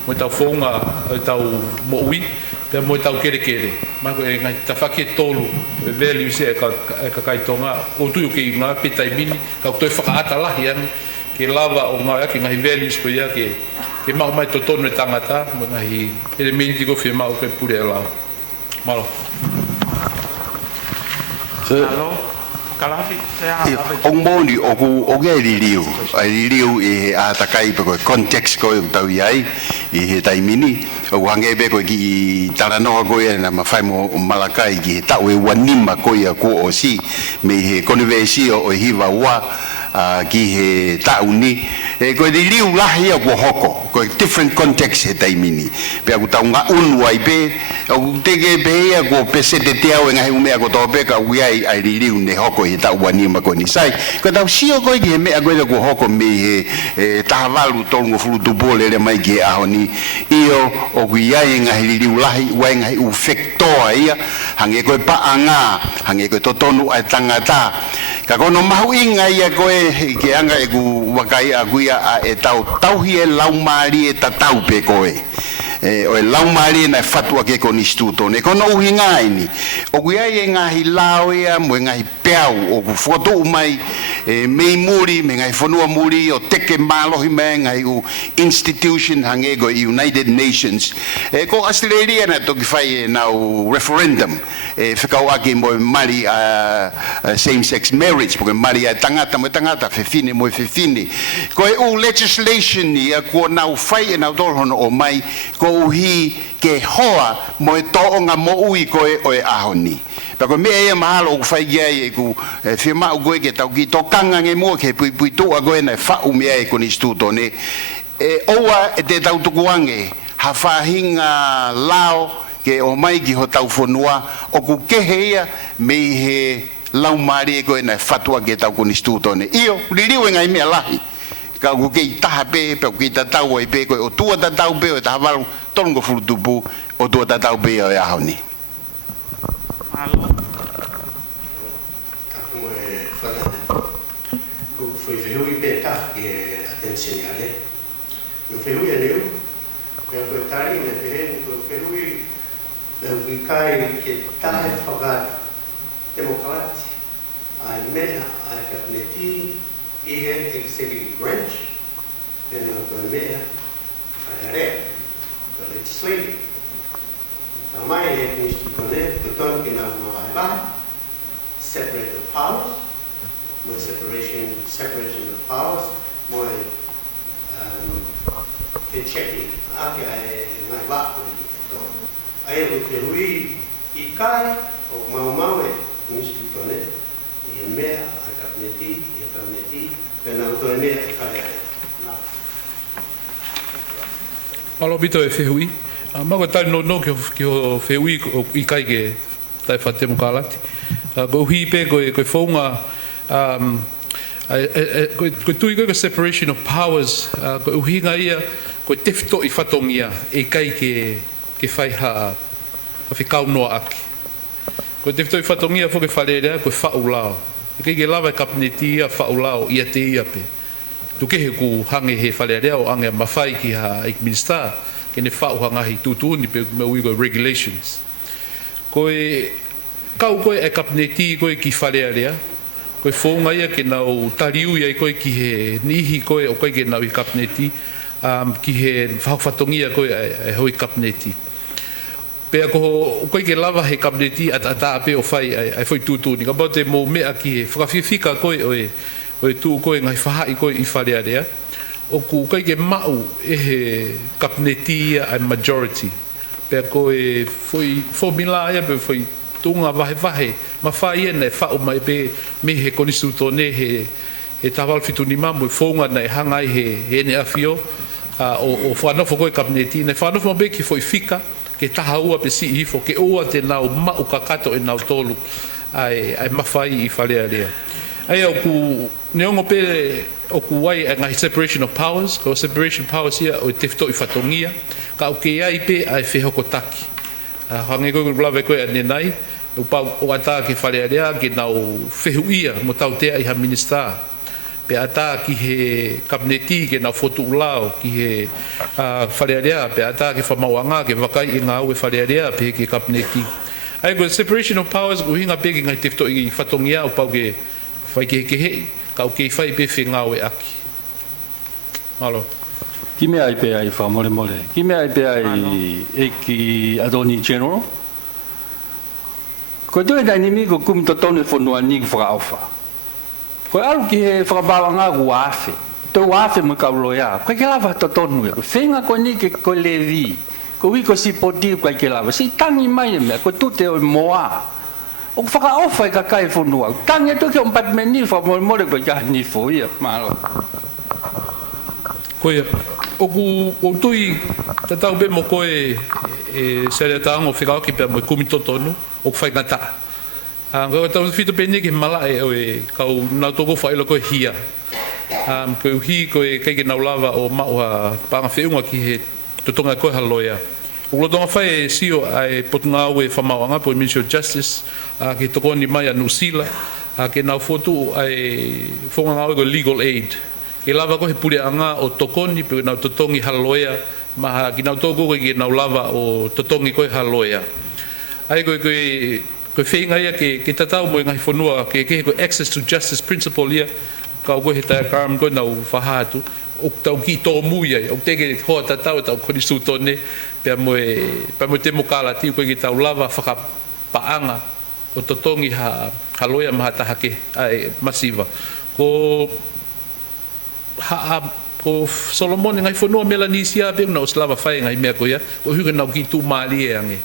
moe tau whonga tau moui pea moe tau kere ma koe ngai tawhaki e tolu e value se e ka kaitonga o tui o ke i ngā petai mini ka toi whakaata lahi ang ke lava o ngā ake ngahi values ko ia ke mau mai totono e tangata mo ngahi elementi ko whia mau koe pure e lao malo malo kalafi o moni o ge liliu ai liliu e atakai pe ko context ko tau ai i he taimini o hange be ko ki tarano ko e na mafai mo malakai ki ta we wanima ko ia ko o si me he konvesi o hiva wa ki he tauni e ko liliu la ia ko hoko ko different context he taimini pe ku tau nga un wai be o tege be ia ko pese de te au nga me ko to be ka wi ai liliu ne hoko he ta wanima ko ni sai ko tau sio ko ki me ko hoko me he tahavalu tongo fruto bole le mai ki a honi io o guiai nga liliu lahi wai nga u fektoa ia hange ko pa anga hange ko totonu ai tangata ka kono mahu inga ia ko ke anga e ku wakai a guia a e tau hi e laumari e tatau pe koe o e laumari na fatua ke ko nistuto ne kono uhinga ini o guia e ngahi lao ia mo ngahi peau o ku foto mai mei muri me ngai fonua muri o teke malohi me ngai u institution hangego United Nations ko Australia na to fai na u referendum whekau ake mo mari same sex marriage porque mari tangata mo tangata fefine mo fefine ko u legislation ni ko na u fai na dol hono o mai ko hi ke hoa mo toonga mo ui ko o ahoni Pako me e mahalo o fai e ku firma o goe ke tau ki to kanga nge mo ke pui to a goe na fa u me e ko ni stuto ne oa e te tau tukuange ha fahinga lao ke o mai ki ho tau fonua o ku kehe ia me he lau mari e goe na fatua ke tau ko ni stuto ne io liriu e ngai mea lahi ka ku ke taha pe pe ku ta tau e pe ko o tua ta tau pe o ta valu tongo fulutupu o tua ta tau pe o ya honi Malo. Como foi veio e peta que atencionale. No veio e leu. Eu foi tari na terreno, foi veio e cai que tá fagat democrata. A meia a capneti e executive branch. Então a meia a área legislative. Também é institucional, portanto que não vai separate the powers, more separation of powers, more checking. Aqui é mais baixo, então aí o que lui e cai o mau é institucional e meia a capneti penal to meia e cai. Malo bito e fehui. Mago tal no que o feui I kai ke tai fate mo kalati. Go hi pe ko fonga ko tui ko separation of powers ko hinga ia ko tefto I fatongia e kai ke fai ha o fikau no aki. Ko tefto I fatongia fo ke falera ko faulao. Ke lava kapneti a faulao ia te ia pe. Tu ke he ku hange he falera o ange mafai ki ha minister ke ne whau hangahi tutuni pe me uigo regulations. Koe kau koe e kapneti koe ki wharea rea, koe whonga ia ke nau tariu ia koe ki he nihi koe o koe ke nau I kapneti, ki he whauwhatongia koe e hoi kapneti. Pea ko koe ke lava he kapneti at pe o whai ai whoi tutuni, ka bote mō mea ki he whakawhiwhika koe oe tū koe ngai whahai koe I wharea rea, o ku kai ke mau e he kapneti a majority pe ko e foi formula ia pe foi tunga vahe ma fai ne fa o mai pe me he konisuto ne he taval fituni mamu fonga nei hanga he ne afio o fano fo ko kapneti ne fano fo be ki foi fika ke taha ua pe si ifo ke ua te nau mau kakato e nau tolu ai mafai I falea rea ai o ku neongo pe o ku wai ngai separation of powers ko separation powers ia o tefto I fatongia ka o ke ai pe ai fehokotaki hange ko blave ko ane nai o pa o ata ke falea rea ke nau fehuia mo tau te ai ha minister pe ata ki he kabineti ke nau fotu ulao ki he falea rea pe ata ke famauanga ke wakai I ngau e falea rea pe ke kabineti ai ko separation of powers ko hinga pe ke ngai tefto I fatongia o pau ke fai ke he ka o ke fai pe whengau e aki. Malo. Ki mea ai pe ai whamore more. Ki mea ai pe ai e ki Attorney General. Ko tue dai nimi ko kum to tone whanua ni whakaawha. Ko alu ki he whakabawa ngā ku afe. Tō afe mo kaulo ia. Ko ke lawa to tonu e. Ko whenga ko ni ke ko levi. Ko wi ko si poti ko ke lawa. Si tangi mai mea. Ko tute o moa. O whakaofa I ka kai whanua. Tangi to ke umpat meni whamore more ko ka ni fo ia. Malo. Koe, o tui tatau be mo koe sere taongo whikao ki pia mo kumi totonu o whai ngata. Koe tau whito pene ke mala o kau nau toko whaelo koe hia. Koe hi koe keike nau lava o maua panga whiunga ki he totonga koe haloia. O lotonga whai e sio ai potunga au e whamauanga po Ministry of Justice ke tokoni mai a Nusila ke nau fotu ai whonga au e legal aid. Ke lava ko he pure anga o tokoni pe nau totongi haloia ma ki nau toko ko ki nau lava o totongi ko haloia ai ko whenga ia ke tatau mo ngai whanua ke ko access to justice principle ia kau ko he diagram ko na whahatu o tau ki tō mui ai o teke hoa tatau tau koni sūtone pia mo te mokalati ko ki tau lava whakapaanga o totongi ha loia mahatahake ai masiva ko ko Solomon ngai whanua Melanesia pe na o slava whai ngai mea koia o huka nau ki tū Mali e ange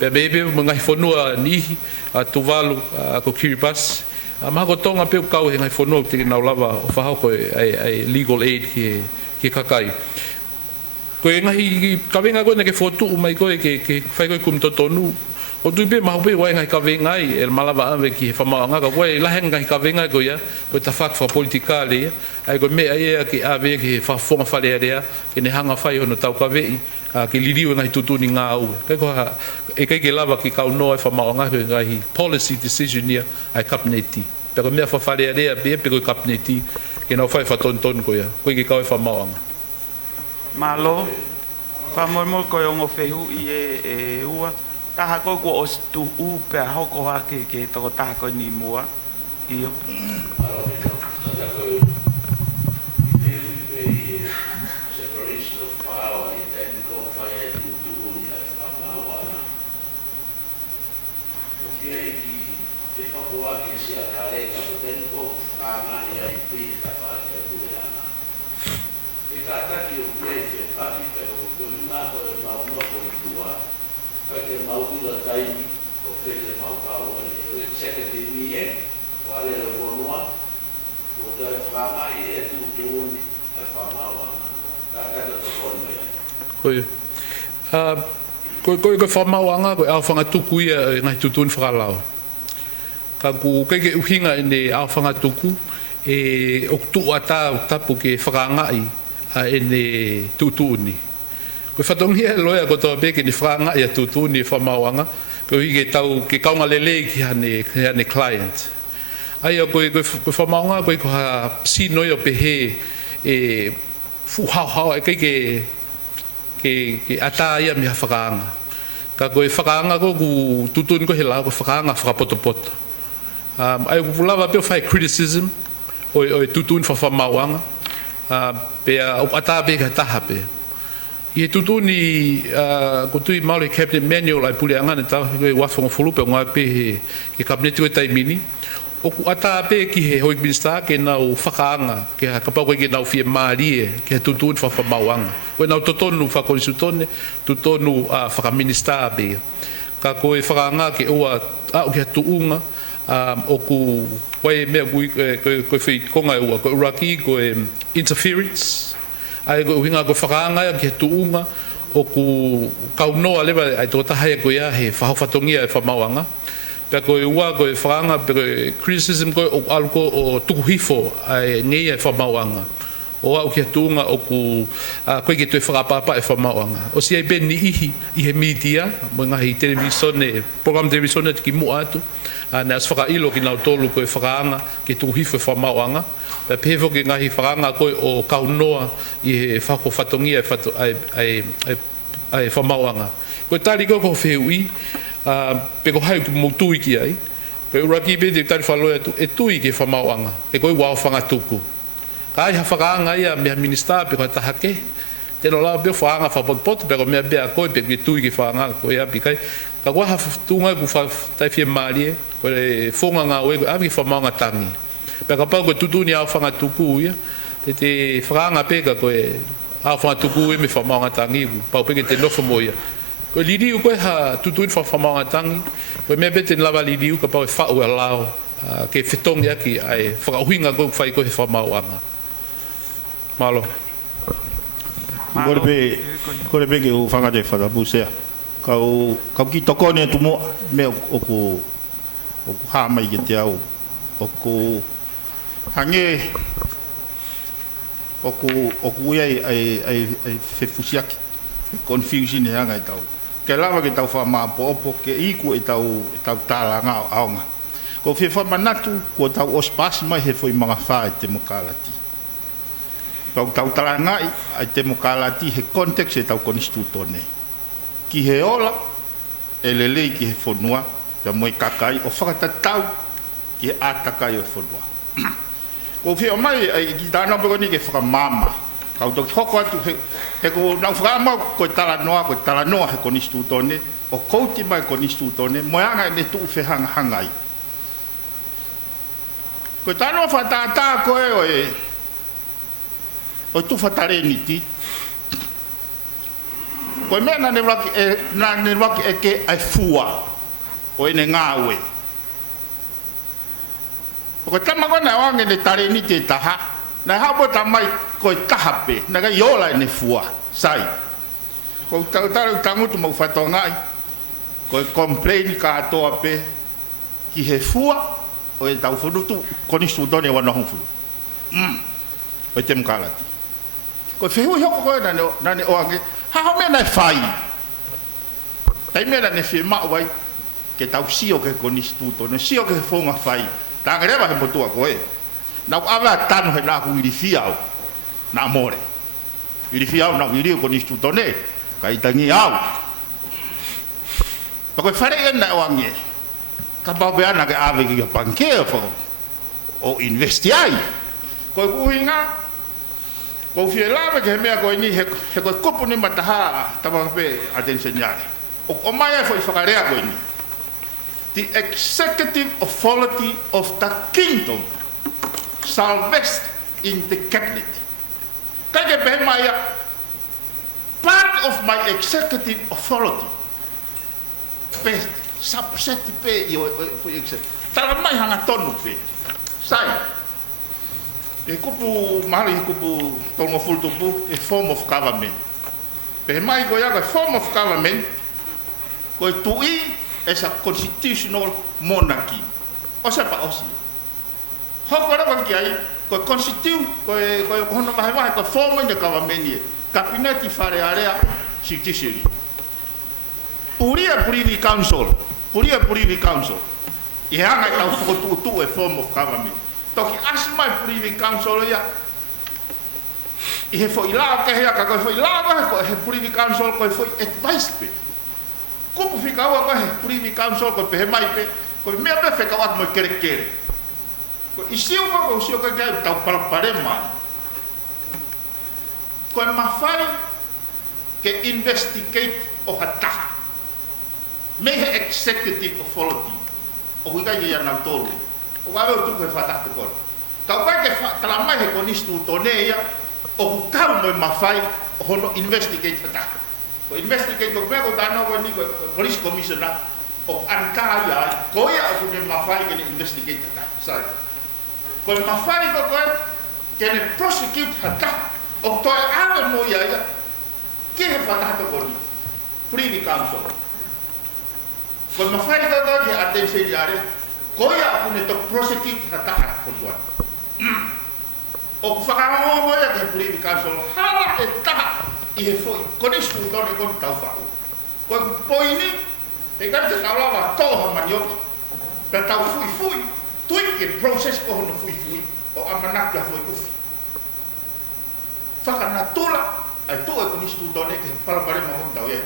pia bebe ngai whanua nihi a Tuvalu ko Kiribati ma ko tonga pe kau he ngai whanua te nau lava o whahau ai legal aid ki kakai ko e ngahi kawenga ko na ke fotu mai ko ke whai ko kum totonu o tu be mahu pe wai ngai kawenga e malava ave ki whamanga ka wai lahe ngai kawenga ko ia ko ta whak politikale ai ko me ai ki ave ki whafonga whale area ke ne hanga whai hono tau kawei ki liriu ngai tutuni ngā au e kai ke lava ki kau noa e whamanga ko ngai policy decision ia ai kapneti pero mea whawhale area be pe ko kapneti ke nau whai whatonton ko ia ko ki kau e whamanga Malo, whamormor ko yung ofehu i ua. Taha ko ko os tu pe hoko ha ke toko taha ko ni mua. Iyo. Ko whamauanga ko au whangatuku ia ngai tutun whakalao. Ka ku ke uhinga ene au whangatuku e oktu ata tapu ke whakangai ene tutuni. Ko whatongi e loia ko tō peke ni whakangai a tutuni whamauanga ko hige tau ke kaunga lele ki hane client. Ai ko whamauanga ko ha sino yo pehe e fuhau ke ata ia mi whakaanga. Ka koe whakaanga ko ku tutun ko he lau ko whakaanga whakapotopoto. Ai ku lava peo whai criticism o tutun whamauanga. Pea o ata pe ka taha pe. I he tutuni ko tui Maori Cabinet Manual ai pule angane tau koe wawhonga whulupe o ngā pe ke kabineti koe taimini. O ku ata pe ki he hoi minsta ke nau whakaanga, ke ha kapau koe ke nau fie maarie, ke ha tutun whawhamauanga. Koe nau totonu whakorisutone, tutonu whakaminista pe. Ka koe whakaanga ke oa au ke ha tuunga, o ku koe mea koe whi konga e ua, koe uraki, koe interference. Ai koe uhinga koe whakaanga ke ha tuunga, o ku kaunoa lewa ai tō tahaya koe a he whahawhatongia e whamauanga. Pea koe ua koe whakanga, pe koe criticism koe o aluko o tukuhifo ai ngei e whamauanga. O au kia tuunga o ku koe ke tue whakapapa e whamauanga. O si ai ben ni ihi i he media, mo ngahi televisione, program televisione ki mua atu, ne as whakailo ki nau tolu koe whakanga ke tukuhifo e whamauanga. Pea pehevo ki ngahi whakanga koe o kaunoa i he whako whatongia ai whamauanga. Koe tari koe ko whehui, pe ko hai mo tui ki ai pe uraki be de tari faloia tu e tui ke whamauanga e koe wao whangatuku ka ai ha whakaanga ia mea minista pe ko tahake te no lao be whaanga whapotpot pe ko mea bea koe pe ke tui ke whaanga koe api kai ka koe ha tunga ku tai fie malie koe le whonga ngā oe koe api whamaunga tangi pe ka pau koe tutuni au whangatuku ia te whakaanga pe ka koe au whangatuku ia me whamaunga tangi pau pe ke te nofo mo ia ko liriu ko ha tutun fa famanga tangi ko me bete lava liriu ka pa fa o lao ke fetong ya ki ai fa huinga go fa ko fa mauanga malo ko be ke o fanga de fa da busea ka ki toko ne tu mo me o ku ha mai ke te au o ku hange o ku ai fe fusiaki confusion e anga i tau. Ke lawa ke tau wha po ke iku e tau tālanga aonga. Ko whi whamanatu, ko tau ospasi mai he whoi mga wha e te mokalati. Tau tālanga i te mokalati he context e tau konistu tone. Ki he ola, e lelei ki he whonua, pia moe kakai o whakatatau ki he ātakai o whonua. Ko fia mai ai ki tana pe ni ke fra mama. Ka to hoko atu he ko na fra ma ko tala noa he ko ni stu tone o kouti mai ko ni stu tone mo anga ne tu fe hanga hangai. Ko tano fa ta ko e o tu fa tare ni ti. Ko me na ne waki e ke ai fua o ene ngawe. Ko tama ko na wange ne tare ni te taha na ha bo tamai ko tahape na ga yola ne fua sai ko tangu tu mo fatongai ko complain ka to ape ki he fua o e tau fu tu ko ni stu done wa no fu o tem kala ko fe ho ko na ne wange ha me na fai tai me na ne fe ma wai ke tau sio ke ko ni stu to no sio ke fonga fai ta greva he motua ko e na ava tano he na ku irifiao na amore irifiao na irio ko ni stu to ne ka itangi au ko fare na wange ka ba be ana ke ave ki panke fo o investiai ko kuinga ko fiela ke me ko ni he ko kopu ni mataha tama pe atensione o mai foi fakarea ko ni the executive authority of the kingdom shall vest in the cabinet. Kage be maya part of my executive authority. Pe subset pe yo for executive. Tara mai hanga tonu pe. Sai. E kupu mali kupu tomo fultupu a form of government. Pe mai go ya form of government ko tui as a constitutional monarchy. O se pa osi. Hoko ra ko kiai ko constitute ko hono mai ko form in the government ye. Kabineti fare area judiciary. Puria privy council. E hanga tau fotu a form of government. Toki asma privy council ya. E he foi lá que he ka foi lá ko he privy council ko foi advice pe. Como ficava com a privy council com o mai pe ko me be fe ka mo kere ko isio ko ga ta para mai ko ma fai ke investigate o hata me executive authority o ga ya na tolo o ga tu ko fa ta ko ka ba ke tra mai ko ni stu toneia o ka mo ma fai hono investigate hata ko investigate ko me ko dano ko ni ko police commissioner o ankaya ko ya ko me mafai ke investigate ta sai ko mafai ko ke ne prosecute hata o to ave mo ya ke he fata ko ni privy council ko mafai ko ke attention yare ko ya ko ne to prosecute hata ko tuan o fa mo ya ke privy council hala eta e foi con isto done con tau fa ko poini e ka te tau lava toha manioki pe tau fui tuike process ko no fui o amanaka foi uf fa kana tula ai to con isto done ke para mo con tau ye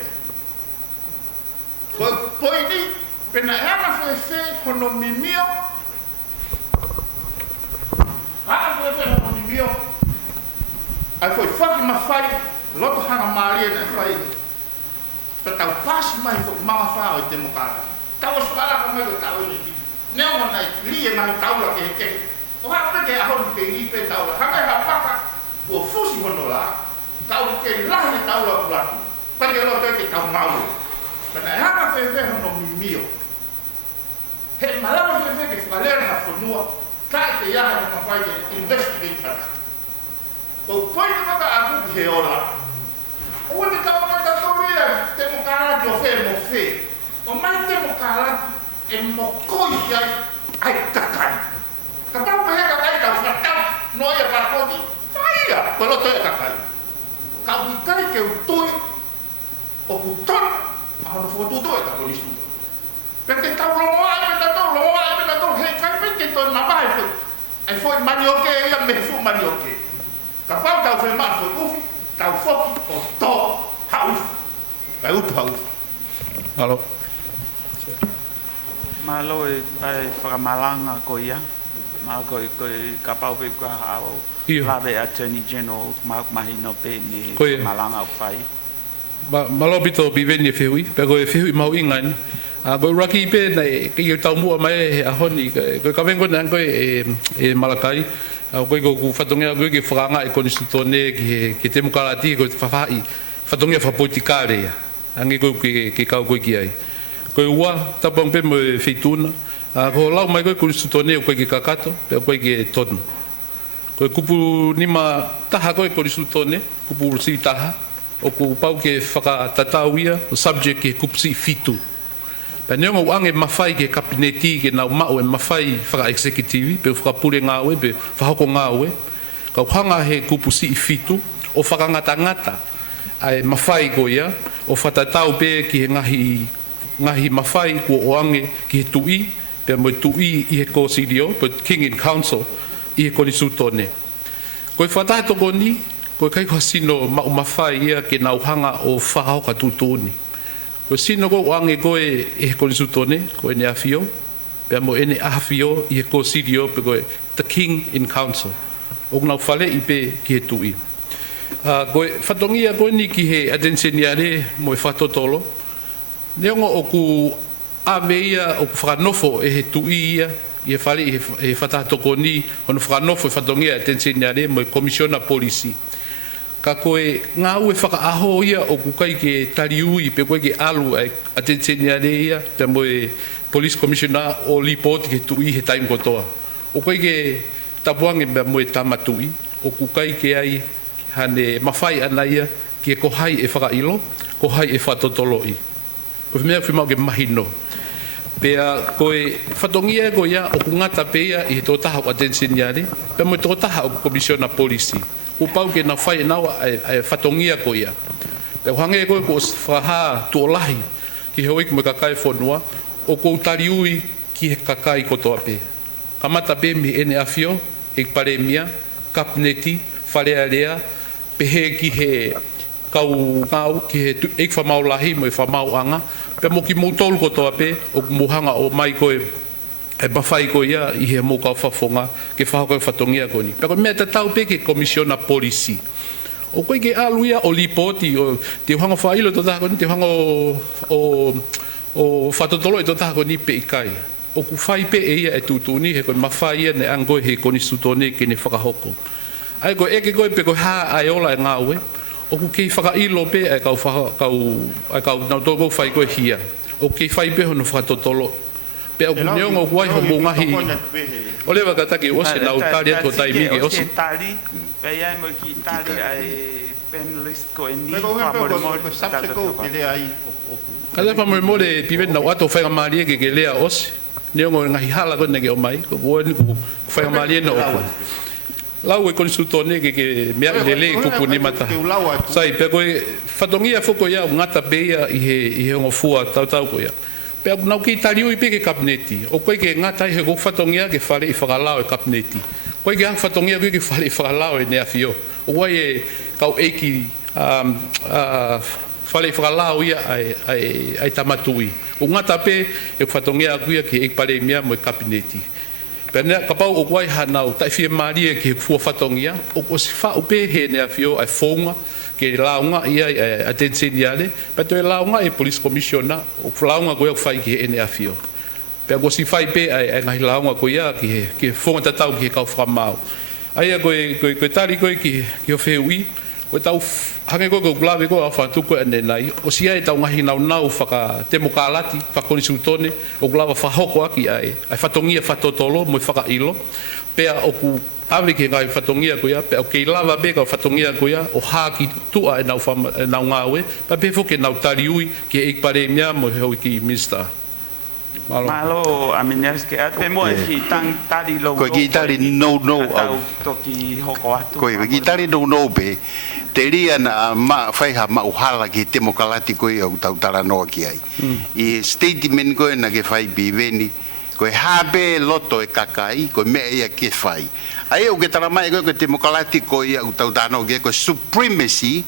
ko poini pe na ana foi fe hono mimio hono mimio ai foi fa ma fai loto hanga maria na fai pe tau pas mai fo mama fa o te mokara tau sala ko me tau ni ne o na li na tau la ke o ha pe ke ahon pe ni pe tau la hanga ha paka o fusi hono la tau ke la ni tau la pula pe ke lo ke tau mau pe na hanga fe hono mio he malama fe ke falera ha fonua ka te ya ha ma fai investigate hata o poi no ka aku he ora o te ka ma ta toria te mo kala ti o fe o mai te mo kala e mo koi ai takai ka pa pe ka kai ta fa no ya pa ko ti faia ko lo te ka kai ka mi kai ke o toi o buton a no fo tu toi ta ko ni stu pe te ta lo ai pe ta to he kai pe ke to na ba ai foi manioke ya me fu manioke kapau tau fe ma foi ufi tau foki o to hauf hauf Alo. Malo e ai whakamalanga ko ia. ma ko ka pau pe ka au Ia. la be attorney general ma no pe ni Koe. malanga fai Malo bito biveni e whihui, pe ko e whihui mau inga ni. Ko raki pe na ke tau mua mai a honi, ko ka vengo na ko e Malakai. Ko ko fatonga ko ke franga e konstitutone ke te mukalati ko fafai. Fatonga fa politikare. Ange ko ke ka ko ki ai. Ko ua tapang pe mo feituna. Ko lau mai ko konstitutone ko ke kakato, pe ko ke tonu. Ko kupu nima taha ko konstitutone, kupu si taha. O ku pau ke whakatatauia, o subject ke kupsi fitu. Pa neonga uange mawhai ke kabineti ke nau mao e mawhai whaka-executive, pe whakapure ngā ue, pe whahoko ngā ue. Ka uhanga he kupusi fitu, o whakangata-ngata, ai mawhai ko ia, o whatatau pe ki he ngahi mawhai ko oange ki he tui, pe mo tui i he kōsirio, pe King in Council, i he konisutone. Ko e whatato ni, ko kai ko sino ma mawhai ia ke nauhanga o whahao ka tutuni. Ko sino ko wange ko e konsultone, ko e ne afio, pe mo ene afio i e ko sidio pe ko the King in Council. O nau whale i pe ki he tui. Ko e whatongia ko ni ki he adenseniare mo e whatotolo. Neongo o ku aveia o ku whanofo e he tui ia, i e whale e whatatoko ni, ono whanofo e whatongia adenseniare mo e komisiona polisi. Ka koe ngā ue whakaaho ia o kukai ke tariui pe koe ke alu a te teniare ia te moe Police Commissioner o Lipoti ke tui he taim kotoa. O koe ke tapuange me moe tamatui o kukai ke ai hane mawhai ana ia ke kohai e whakailo, kohai e whatotoloi. Ko mea whimau ke mahino. Pea koe whatongia ko ia o kungata pe ia i he tōtaha o atensiniare, pe moe tōtaha o Commissioner Policy. O pau ke na whai nawa ai whatongia ko ia. Pe hange koe ko whaha tuolahi ki he oik me kakai whonua o ko tariui ki he kakai kotoa pe. Kamata pe mi ene afio, e pare mia, kapneti, wharea rea, pe he ki he kau ngau, ki he eik whamau lahi mo e whamau anga, pe mo ki moutolu kotoa pe, o muhanga o mai koe e mawhai ko ia i he mō kau whawhonga ke whahoko e whatongia ko ni. Peko mea te tau pe ke komisiona polisi. O koe ke alu ia o Lipoti, o te uhanga whailo to taha ko ni, te uhanga o whatotolo e to taha ko ni pe ikai. O ku whai pe e ia e tūtuni, he koe mawhai ia ne angoe he konisutone ke ne whakahoko. Ai koe eke koe pe koe haa ai ola e ngā ue, o ku kei whakailo pe e kau nautoko whai koe hia. O kei whai pe hono whatotolo. Pe au neongo kuai ho mo ngahi. O lewa kataki o se nau tali ato taimi ke osi. Tali, pe ia mo ki tali ai panelist ko e ni Pero sapseko ke le ai Kada fa mo le piven na ato fa malie ke lea osi. Neongo ngahi hala ko nege o mai, ko woni ko fa malie no ko. Lau e konsultone ke mea lele kupu ni mata. Sai pe ko fatongia foko ia ngata beia i he ngofua tau ko ia. Pe nau ki tariu i pe ke kabineti. O koe ke ngata i he go whatongia ke whare i whakalao e kabineti. Koe ke whatongia koe ke whare i whakalao e nea fio. O koe e kau eiki whare i whakalao ia ai tamatui. O ngata pe e whatongia kuia ke eik pare mea mo e kabineti. Pe nea kapau o koe hanau tai fie maria ke fua whatongia. O si whau pe he nea fio ai whonga. Ke launga ia atensiniale, pa to launga e police commissioner, o launga ko fai ki ene afio. Pe go si fai pe ai ngai launga ko ia ki fonga tatau ki ka whamau. Ai ko tari ko ki o feui, ko tau hange ko glave ko fa tu ko ene nai. O si ai tau ngai nau whaka demokalati, whaka konisutone, o glava fa hoko aki ai whatongia whatotolo mo whaka ilo. Pe o ku ave ke ngai whatongia ko ia, pe o ke lava be ka whatongia ko ia, o haki tua e nau ngawe, pa pe fo ke nau tariui ki eik pare mea mo hoi ki minister. Malo aminas ke at pe mo e ki tang tali lo. Ko ki tali no au to ki hoko atu. Ko ki tali no be te ria na ma fai ha ma uhala ki demokrati ko ia tau tara no ki ai. I statement ko na ke fai bi veni ko habe loto e kakai ko me ia ke fai. Ai o ke tara mai ko demokrati ko ia tau tano ke ko supremacy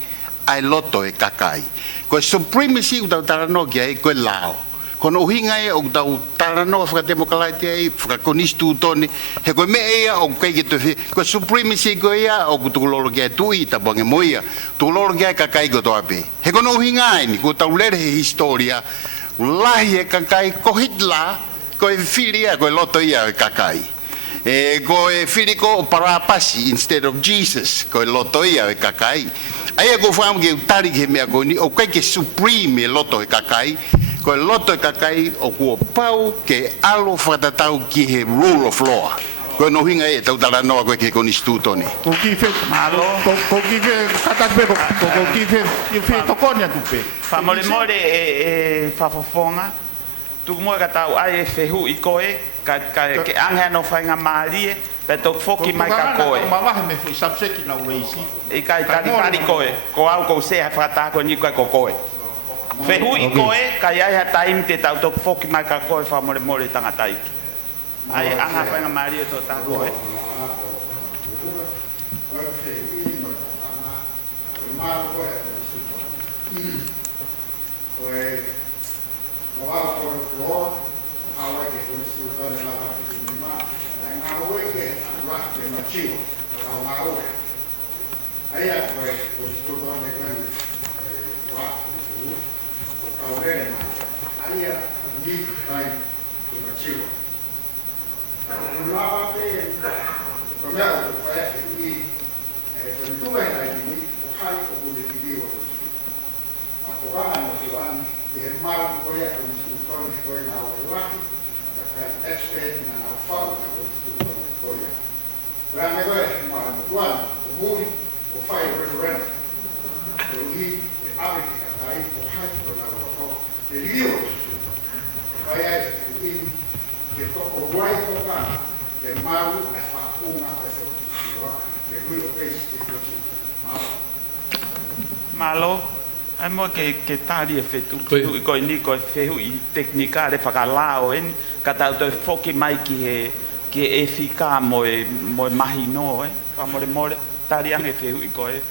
ai loto e kakai. Ko supremacy tau tara no ki ai ko lao. Kono uhinga e o tau tarano whakademokalai ai, whakakonistu tone, he koe me ea o kai ke te ko supremacy ko ea o kutukulolo kia tui tapange moia, tukulolo kia kakai ko toape. He kono uhinga ai ni, ko tau lere he historia, lahi e kakai ko Hitler, ko e filia, ko e loto ia e kakai. Ko e fili ko parapasi instead of Jesus, ko e loto ia e kakai. Aia ko whaam ke utari ke mea ko ni, o kai ke supreme e loto e kakai, ko e loto e kakai o kua pau ke alo whakatatau ki he rule of law. Ko e no hinga e tau tala noa koe ke koni stūtone. Ko ki fe malo, ko ki fe katakpe ko ki fe tokone atu pe. Whamore more e whafofonga, tuku mua ka tau ai e whehu i koe, ke angea no whainga maarie, pe tau whoki mai ka koe. Ko mawahe me fui subseki na uweisi. I kai tari koe, ko au kou sea whakatako ni koe ko koe. Whehu i koe, kai ai ha taimi te tau tau whoki mai ka koe whamore more tangata iki. Ai anga whainga maarie to tā koe. Malo, ai mo ke tari e whetu, koe ni koe whehu i teknika re whakalao en, ka tau tau whoki mai ki e whika mo e mahi no, whamore more, tari ange whehu i koe,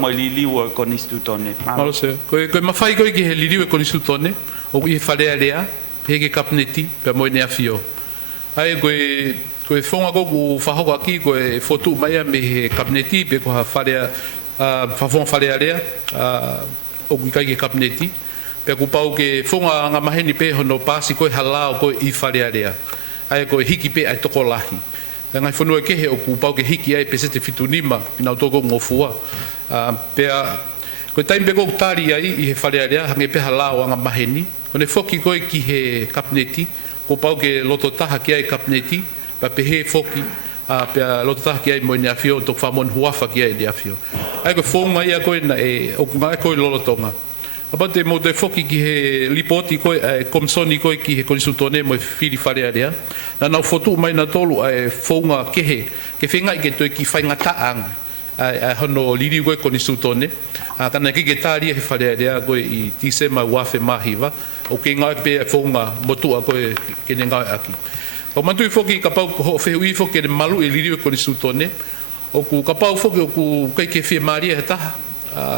mo liliu o konistu tone. Malo se, koe mawhai koe ki he liliu e konistu tone, o i he wharea rea, he ke kapneti, pe mo e nea whio. Ai koe whonga koku whahoko aki, koe whotu mai a me he kapneti, pe ko ha wharea, whawhonga wharea rea, o kui kai ke kapneti, pe ku pau ke whonga ngā maheni pe hono pāsi koe halao koe i wharea rea. Ai koe hiki pe ai toko lahi. Ngai whanua kehe o ku pau ke hiki ai pe sete whitu nima, i nau toko ngofua. Pea, koe taim pe kou tari ai i he wharea rea, hange pe halao ngā maheni, kone whoki koe ki he kapneti, ko pau ke loto taha ki ai kapneti, pa pe he whoki, pea loto taha ki ai mo i nea whio, tok whamon huafa ki ai nea whio. Ai koe whonga ia koe na e, o kunga koe lolotonga. Apate mo te whoki ki he lipoti koe, komsoni koe ki he konisutone mo e whiri wharea rea. Na nau whotu mai na tolu ai whonga kehe, ke whengai ke toi ki whainga taang, ai hono liri koe konisutone. Kana ke tāria he wharea rea koe i tisema wafe mahiwa, o ke ngai pe whonga motua koe ke ne ngai aki. O mantui whoki ka pau ho whehui whoki e malu e liri koe konisutone, o ku ka pau whoki o ku kei ke whia maria he taha,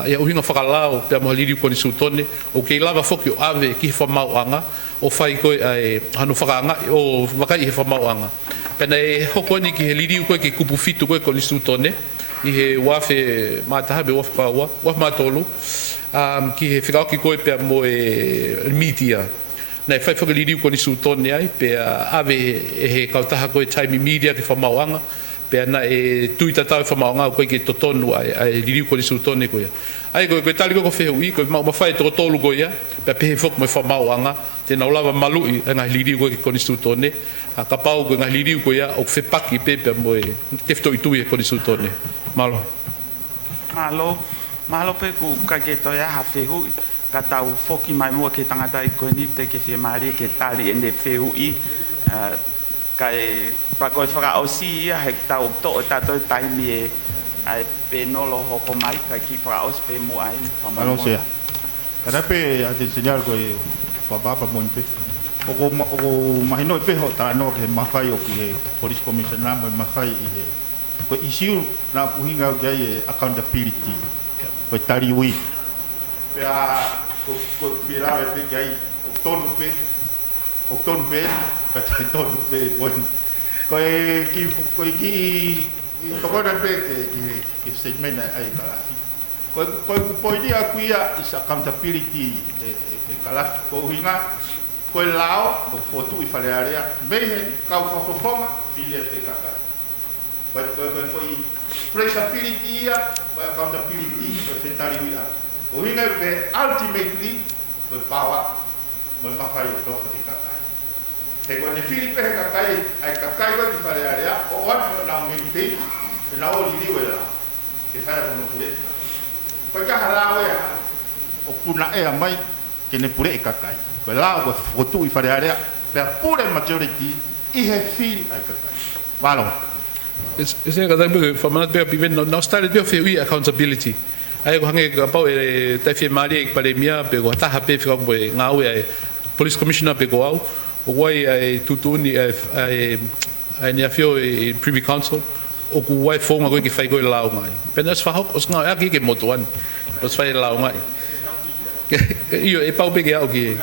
ia uhinga whakalao pia moha liri koni sutone, o kei lava whoki o ave ki he whamauanga, o whai koe ai hanu whakaanga, o wakai he whamauanga. Pena e hoko ni ki he liri koe ke kupu fitu koe koni sutone, i he wafe mātaha me wafe paua, wafe mātolu, ki he whikaoki koe pia mo e media. Nei whai whaka liri koni sutone ai, pia ave e he kautaha koe taimi media ke whamauanga, pea na e tui tatau whamaonga koe ke totonu ai liriu koni sutone koe. Ai koe tali koe whehui, koe mawhai toko tolu koe, pea pehe whok mai whamaoanga, te nau lava malui ngai liriu koe ke koni sutone, ka pau koe ngai liriu koe o whepaki pepea mo e tefto i tui e koni sutone. Malo. Malo pe ku ka ke toia ha whehui, ka tau whoki mai mua ke tangata i koe ni te ke whi maari ke tali ende whehui, kai pa koe whakaosi ia he tau to o tātou taimi e ai pe nolo hoko mai kai ki whakaosi pe mu ai Ano sea. Kada pe ate señal koe whabapa mo pe. O mahino pe ho ta no ke mawhai o ki he police commissioner mo mawhai i he. Ko isiu na puhinga o e accountability. Ko tari ui. Pe a ko pirawe pe kai o tonu pe o ton pe pa te ton pe bon ko ki to ko na pe ke statement ai kalafi ko po dia kuia is accountability e kalafi ko hinga ko lao o fotu I fale area me ka fo fonga filia te kaka ko foi traceability ko accountability ko fetari uia o hinga pe ultimately ko power mo mafai o to te kaka e ko ne Filipe he kakai ai kakai ko I fale area o wat na milite e na o li wela ke fai ko no pure ko ka halawe o kuna e mai ke ne pure e kakai ko la ko fotu I fale area per pure majority I he feel ai kakai valo Ese kata be famanat be piven no started be fe accountability. Ai ko hange ka pau e te fe mari e pare mia pe ko ta hape fe ko ngau e police commissioner pe ko au o wai ai tutuni ai ni afio e privy council o ku wai forma ko ki fai ko lau ngai. Penas fa hok os ngau aki ke motuan. Os fai lau ngai. Io e pau pe ke au ki.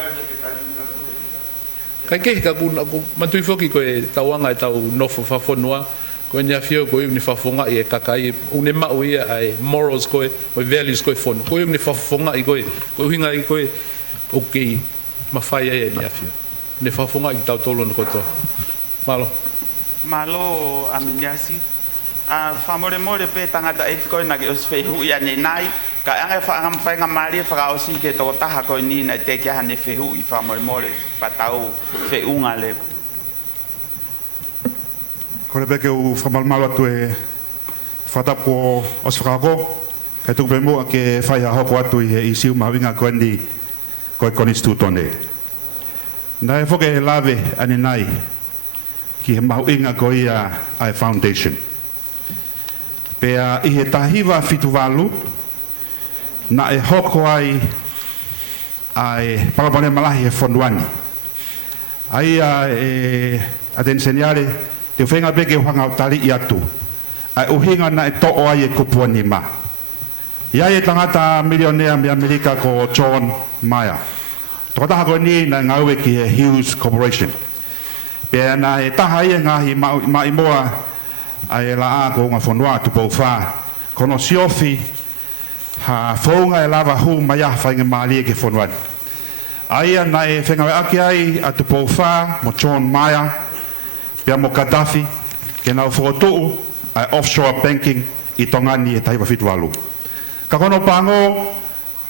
Kai ke ka ku matui foki ko e tawanga e tau nofo fa fonua. Ko ni afio ko ni fafonga e kakai une mau ia ai morals ko e values ko fon ko ni fafonga I ko hinga I ko okay mafai e ni afio ni fafonga I tau tolo no koto malo aminyasi a famore more pe tangata e ko na ke os fe hu ia ni nai ka anga fa ngam fa ngam mari fa o si ke to taha ko ni na te ke hane fe hu I famore more patau fe unga le Ko le beke u whamalmalo atu e whatapo o Chicago. Kai tuku pe mua ke whai a hoko atu I siu mahawinga koe ni koe konis tūtone. Nā e whoke e lawe ane nai ki he mahuinga ko ia ai foundation. Pea I he tahiwa fitu walu na e hoko ai parapane malahi e fonduani. Ai e atensenyare te whenga beke whanga o tali I atu. Ai uhinga na e to'o ai e kupua ni ma. Ia e tangata milionea mi Amerika ko John Mayer. Tokataha ko ni na ngau e ki he Hughes Corporation. Pea na e taha ia ngahi mai moa ai e laa ko ngā whanua tu pou wha. Kono siofi ha whaunga e lava hu mai a whainga maali e ke whanuani. Aia na e whengawe aki ai a tu pou wha mo John Mayer. Pea mo Gaddafi, ke nau whakotoo ai offshore banking I tongani e taiwa fitu walu. Ka kono pango,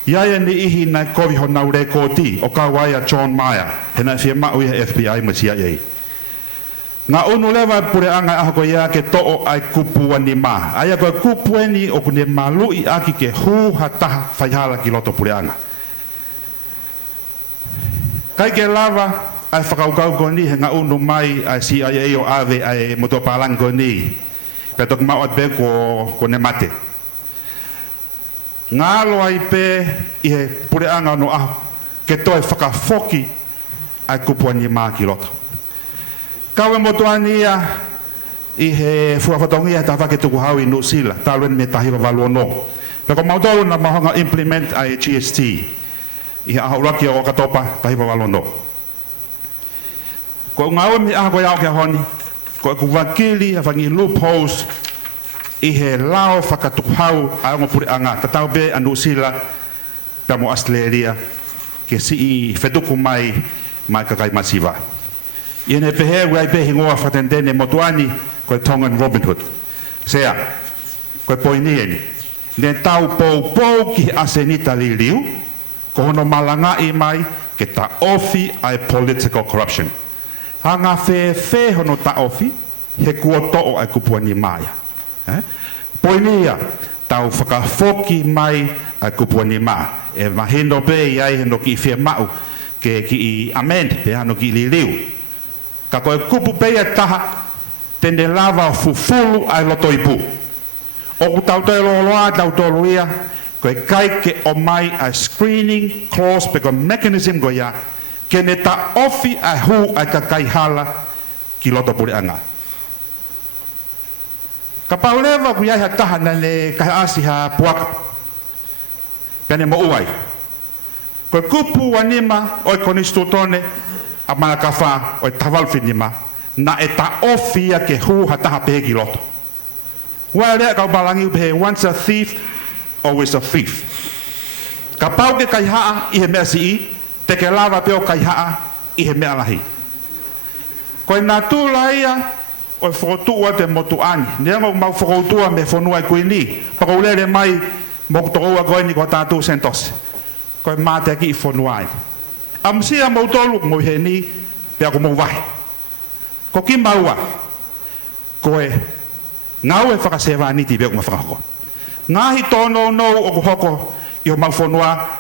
iaia ni ihi nai kovi ho nau re kōti o ka waia John Mayer, he nai whia mau ia FBI ma CIA. Ngā unu lewa pure anga aho ko ia ke to'o ai kupu ani ma. Aia koe kupu ani o kune malu I aki ke hu hataha whaihala ki loto pure anga. Kai ke lava, ai whakaukau ko ni he ngā unu mai ai CIA o ave ai motopalang ko ni pe tok mawat be ko ne mate ngā lo ai pe I he pure anga no aho ke toi whakafoki ai kupua ni mā ki loto kawe motoani ia I he fuawhatongia ta whake tuku hau I New Zealand talwen me tahiwa walu no pe ko mautolu na mahonga implement ai GST I he ahuraki o katopa tahiwa walu no ko ngau mi a ko yao ke honi ko ku wakili a vangi loopholes I he lao whakatuhau a ngo puri anga tatau be anu sila pe mo Australia ke si I whetuku mai kakai masiva I ne pehe wai pe hingoa whatendene motuani ko Tongan Robin Hood sea ko poini eni ne tau pou ki asenita li liu ko hono malanga I mai ke ta ofi ai political corruption hanga fe hono ta ofi he kua to'o ai kupua ni maia poinia tau whakafoki mai ai kupua ni ma e mahendo pe iai heno ki whia mau ke ki I amend pe hano ki li liu ka koe kupu pe ia taha tende lava fufulu ai loto ipu o ku tau te loa tau tolu ia koe kai ke o mai ai screening clause pe ko mechanism go ia ke ne ta ofi ai hu ai kakai hala ki loto puri anga. Ka paulewa ku iai ha taha na ne kai asi ha puaka. Pene mo uai. Koe kupu wanima oi konistu tone a mana ka wha o e tawal whinima, na e ta ofia ke hu hataha pehe ki loto. Wai rea kau balangi upehe, once a thief, always a thief. Ka pau ke kai haa i he mea si I, te ke lava peo kai haa i he mea lahi. Koe nā tūla ia, o e whakotua te motu ani. Neango mau whakotua me whanua i koe ni. Pakaulere mai, mo tokoua koe ni ko tātou sentose. Koe mā te aki I whanua ai. Amsia mau tolu mo he ni, pia ko mau wahi. Ko ki maua, koe ngau e whakasewa niti pia ko ma whakahoko. Ngahi tono no o ko hoko i o mau whanua.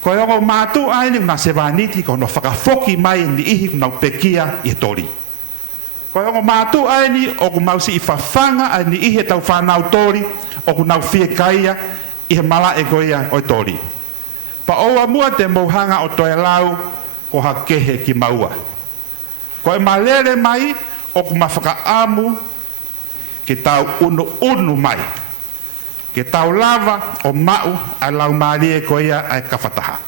Koe ongo mātu ai ni una sewa niti ko no whakafoki mai ni ihi kuna pekia I tori. Koe ongo mātu ai ni o ku mau si I whawhanga ai ni ihe tau whanau tori o ku nau fie kaia I he mala e koia o tori. Pa oua mua te mouhanga o toe lau ko ha kehe ki maua. Koe malere mai o ku mawhaka amu ke tau unu mai. Ke tau lava o mau ai lau marie koia ai kawhataha.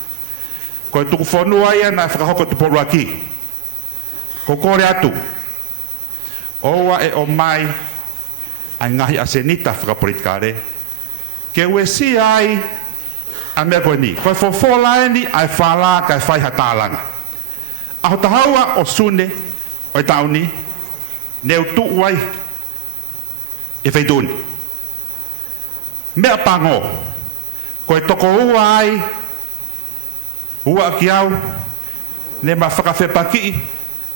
Koe tuku whanua ia na whakahoko tuporu aki. Ko kore atu. Oua e o mai ai ngahi a senita whakaporitare. Ke uesi ai a mea koe ni. Koe whawhola ni ai whala kai whai hatālanga. Aho tahaua o sune o i tauni neu tuuai e whaiduni. Mea pango. Koe toko ua ai ua ki au ne ma whakawhepaki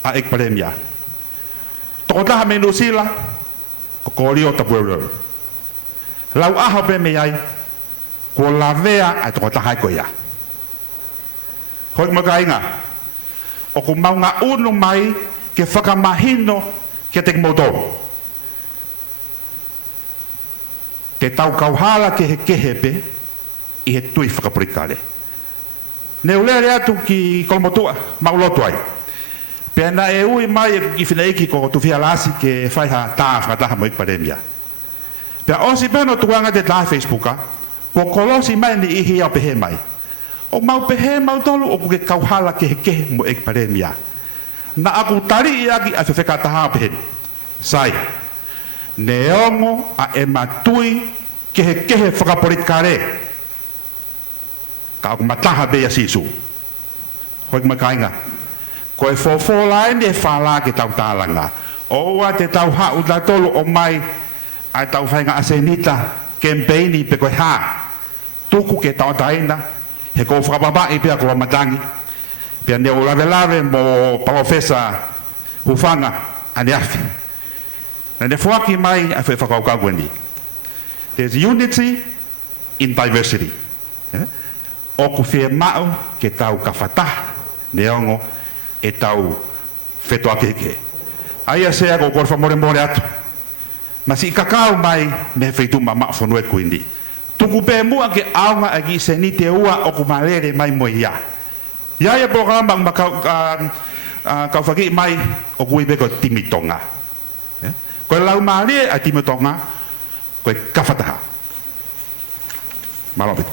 a ekparemia. Toko taha me nusila ko kori o tapuereu. Lau aho pe me ai ko lavea ai toko taha ko ia. Hoi makainga o ku maunga unu mai ke whakamahino ke te motor. Te tau kauhala ke he kehepe I he tui whakaporikare. Neu lere atu ki kolomotua, maulotu ai. Pena e ui mai I whineiki ko tu whia lasi ke whaiha tā whakataha mo ikparemia. Pea osi peno tuanga te tā Facebooka, ko kolosi mai ni ihi au pehe mai. O mau pehe mau tolu o ke kauhala ke he kehe mo ikparemia. Na aku tari I aki a whewhekataha pehe. Sai. Neongo a e matui ke he kehe whakaporikare. Ka aku mataha beia sisu. Hoi makainga. Koe whawhola e whala ke tau tālanga. Oua te tau hau da tolu o mai ai tau whainga asenita kempeini pe koe ha. Tuku ke tau taina. He ko whakababai pia ko matangi. Pia neo lave mo profesa hufanga ane afi. Na ne fuaki mai a whai whakaukau ni. There's unity in diversity. O ku whie mau ke tau kawhata neongo e tau whetoa keke. Aia sea ko kore whamore atu. Masi I kakau mai me whaitu mama whanue kuindi. Tuku pē mua ke aunga agi se ni te ua o ku malere mai mo ia. Iaia programa ma kau whaki mai o kui pe ko timitonga. Koe lau maare a timitonga koe kawhataha. Malo pito.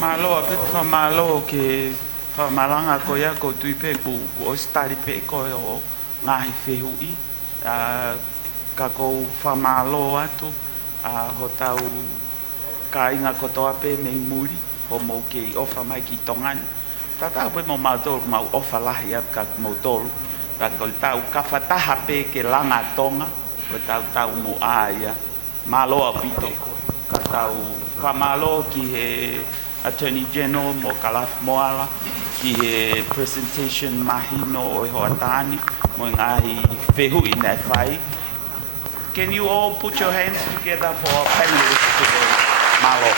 Malo a pito malo ke whamalanga ko ia ko tui pe ku o stari pe ko o ngahi whehui. Ka kou whamalo atu ho tau ka inga kotoa pe me muri ho mo ke ofa mai ki tongani. Tata pe mo mautolu mau ofa lahi ap ka mautolu. Ka ko tau kawhataha pe ke langa tonga. Ko tau mo aia. Malo a pito. Ka tau whamalo ki he Attorney General mo Kalaf Moala ki he presentation mahino o hoatani mo ngahi whehu I nei whai. Can you all put your hands together for our panelists today? Malo.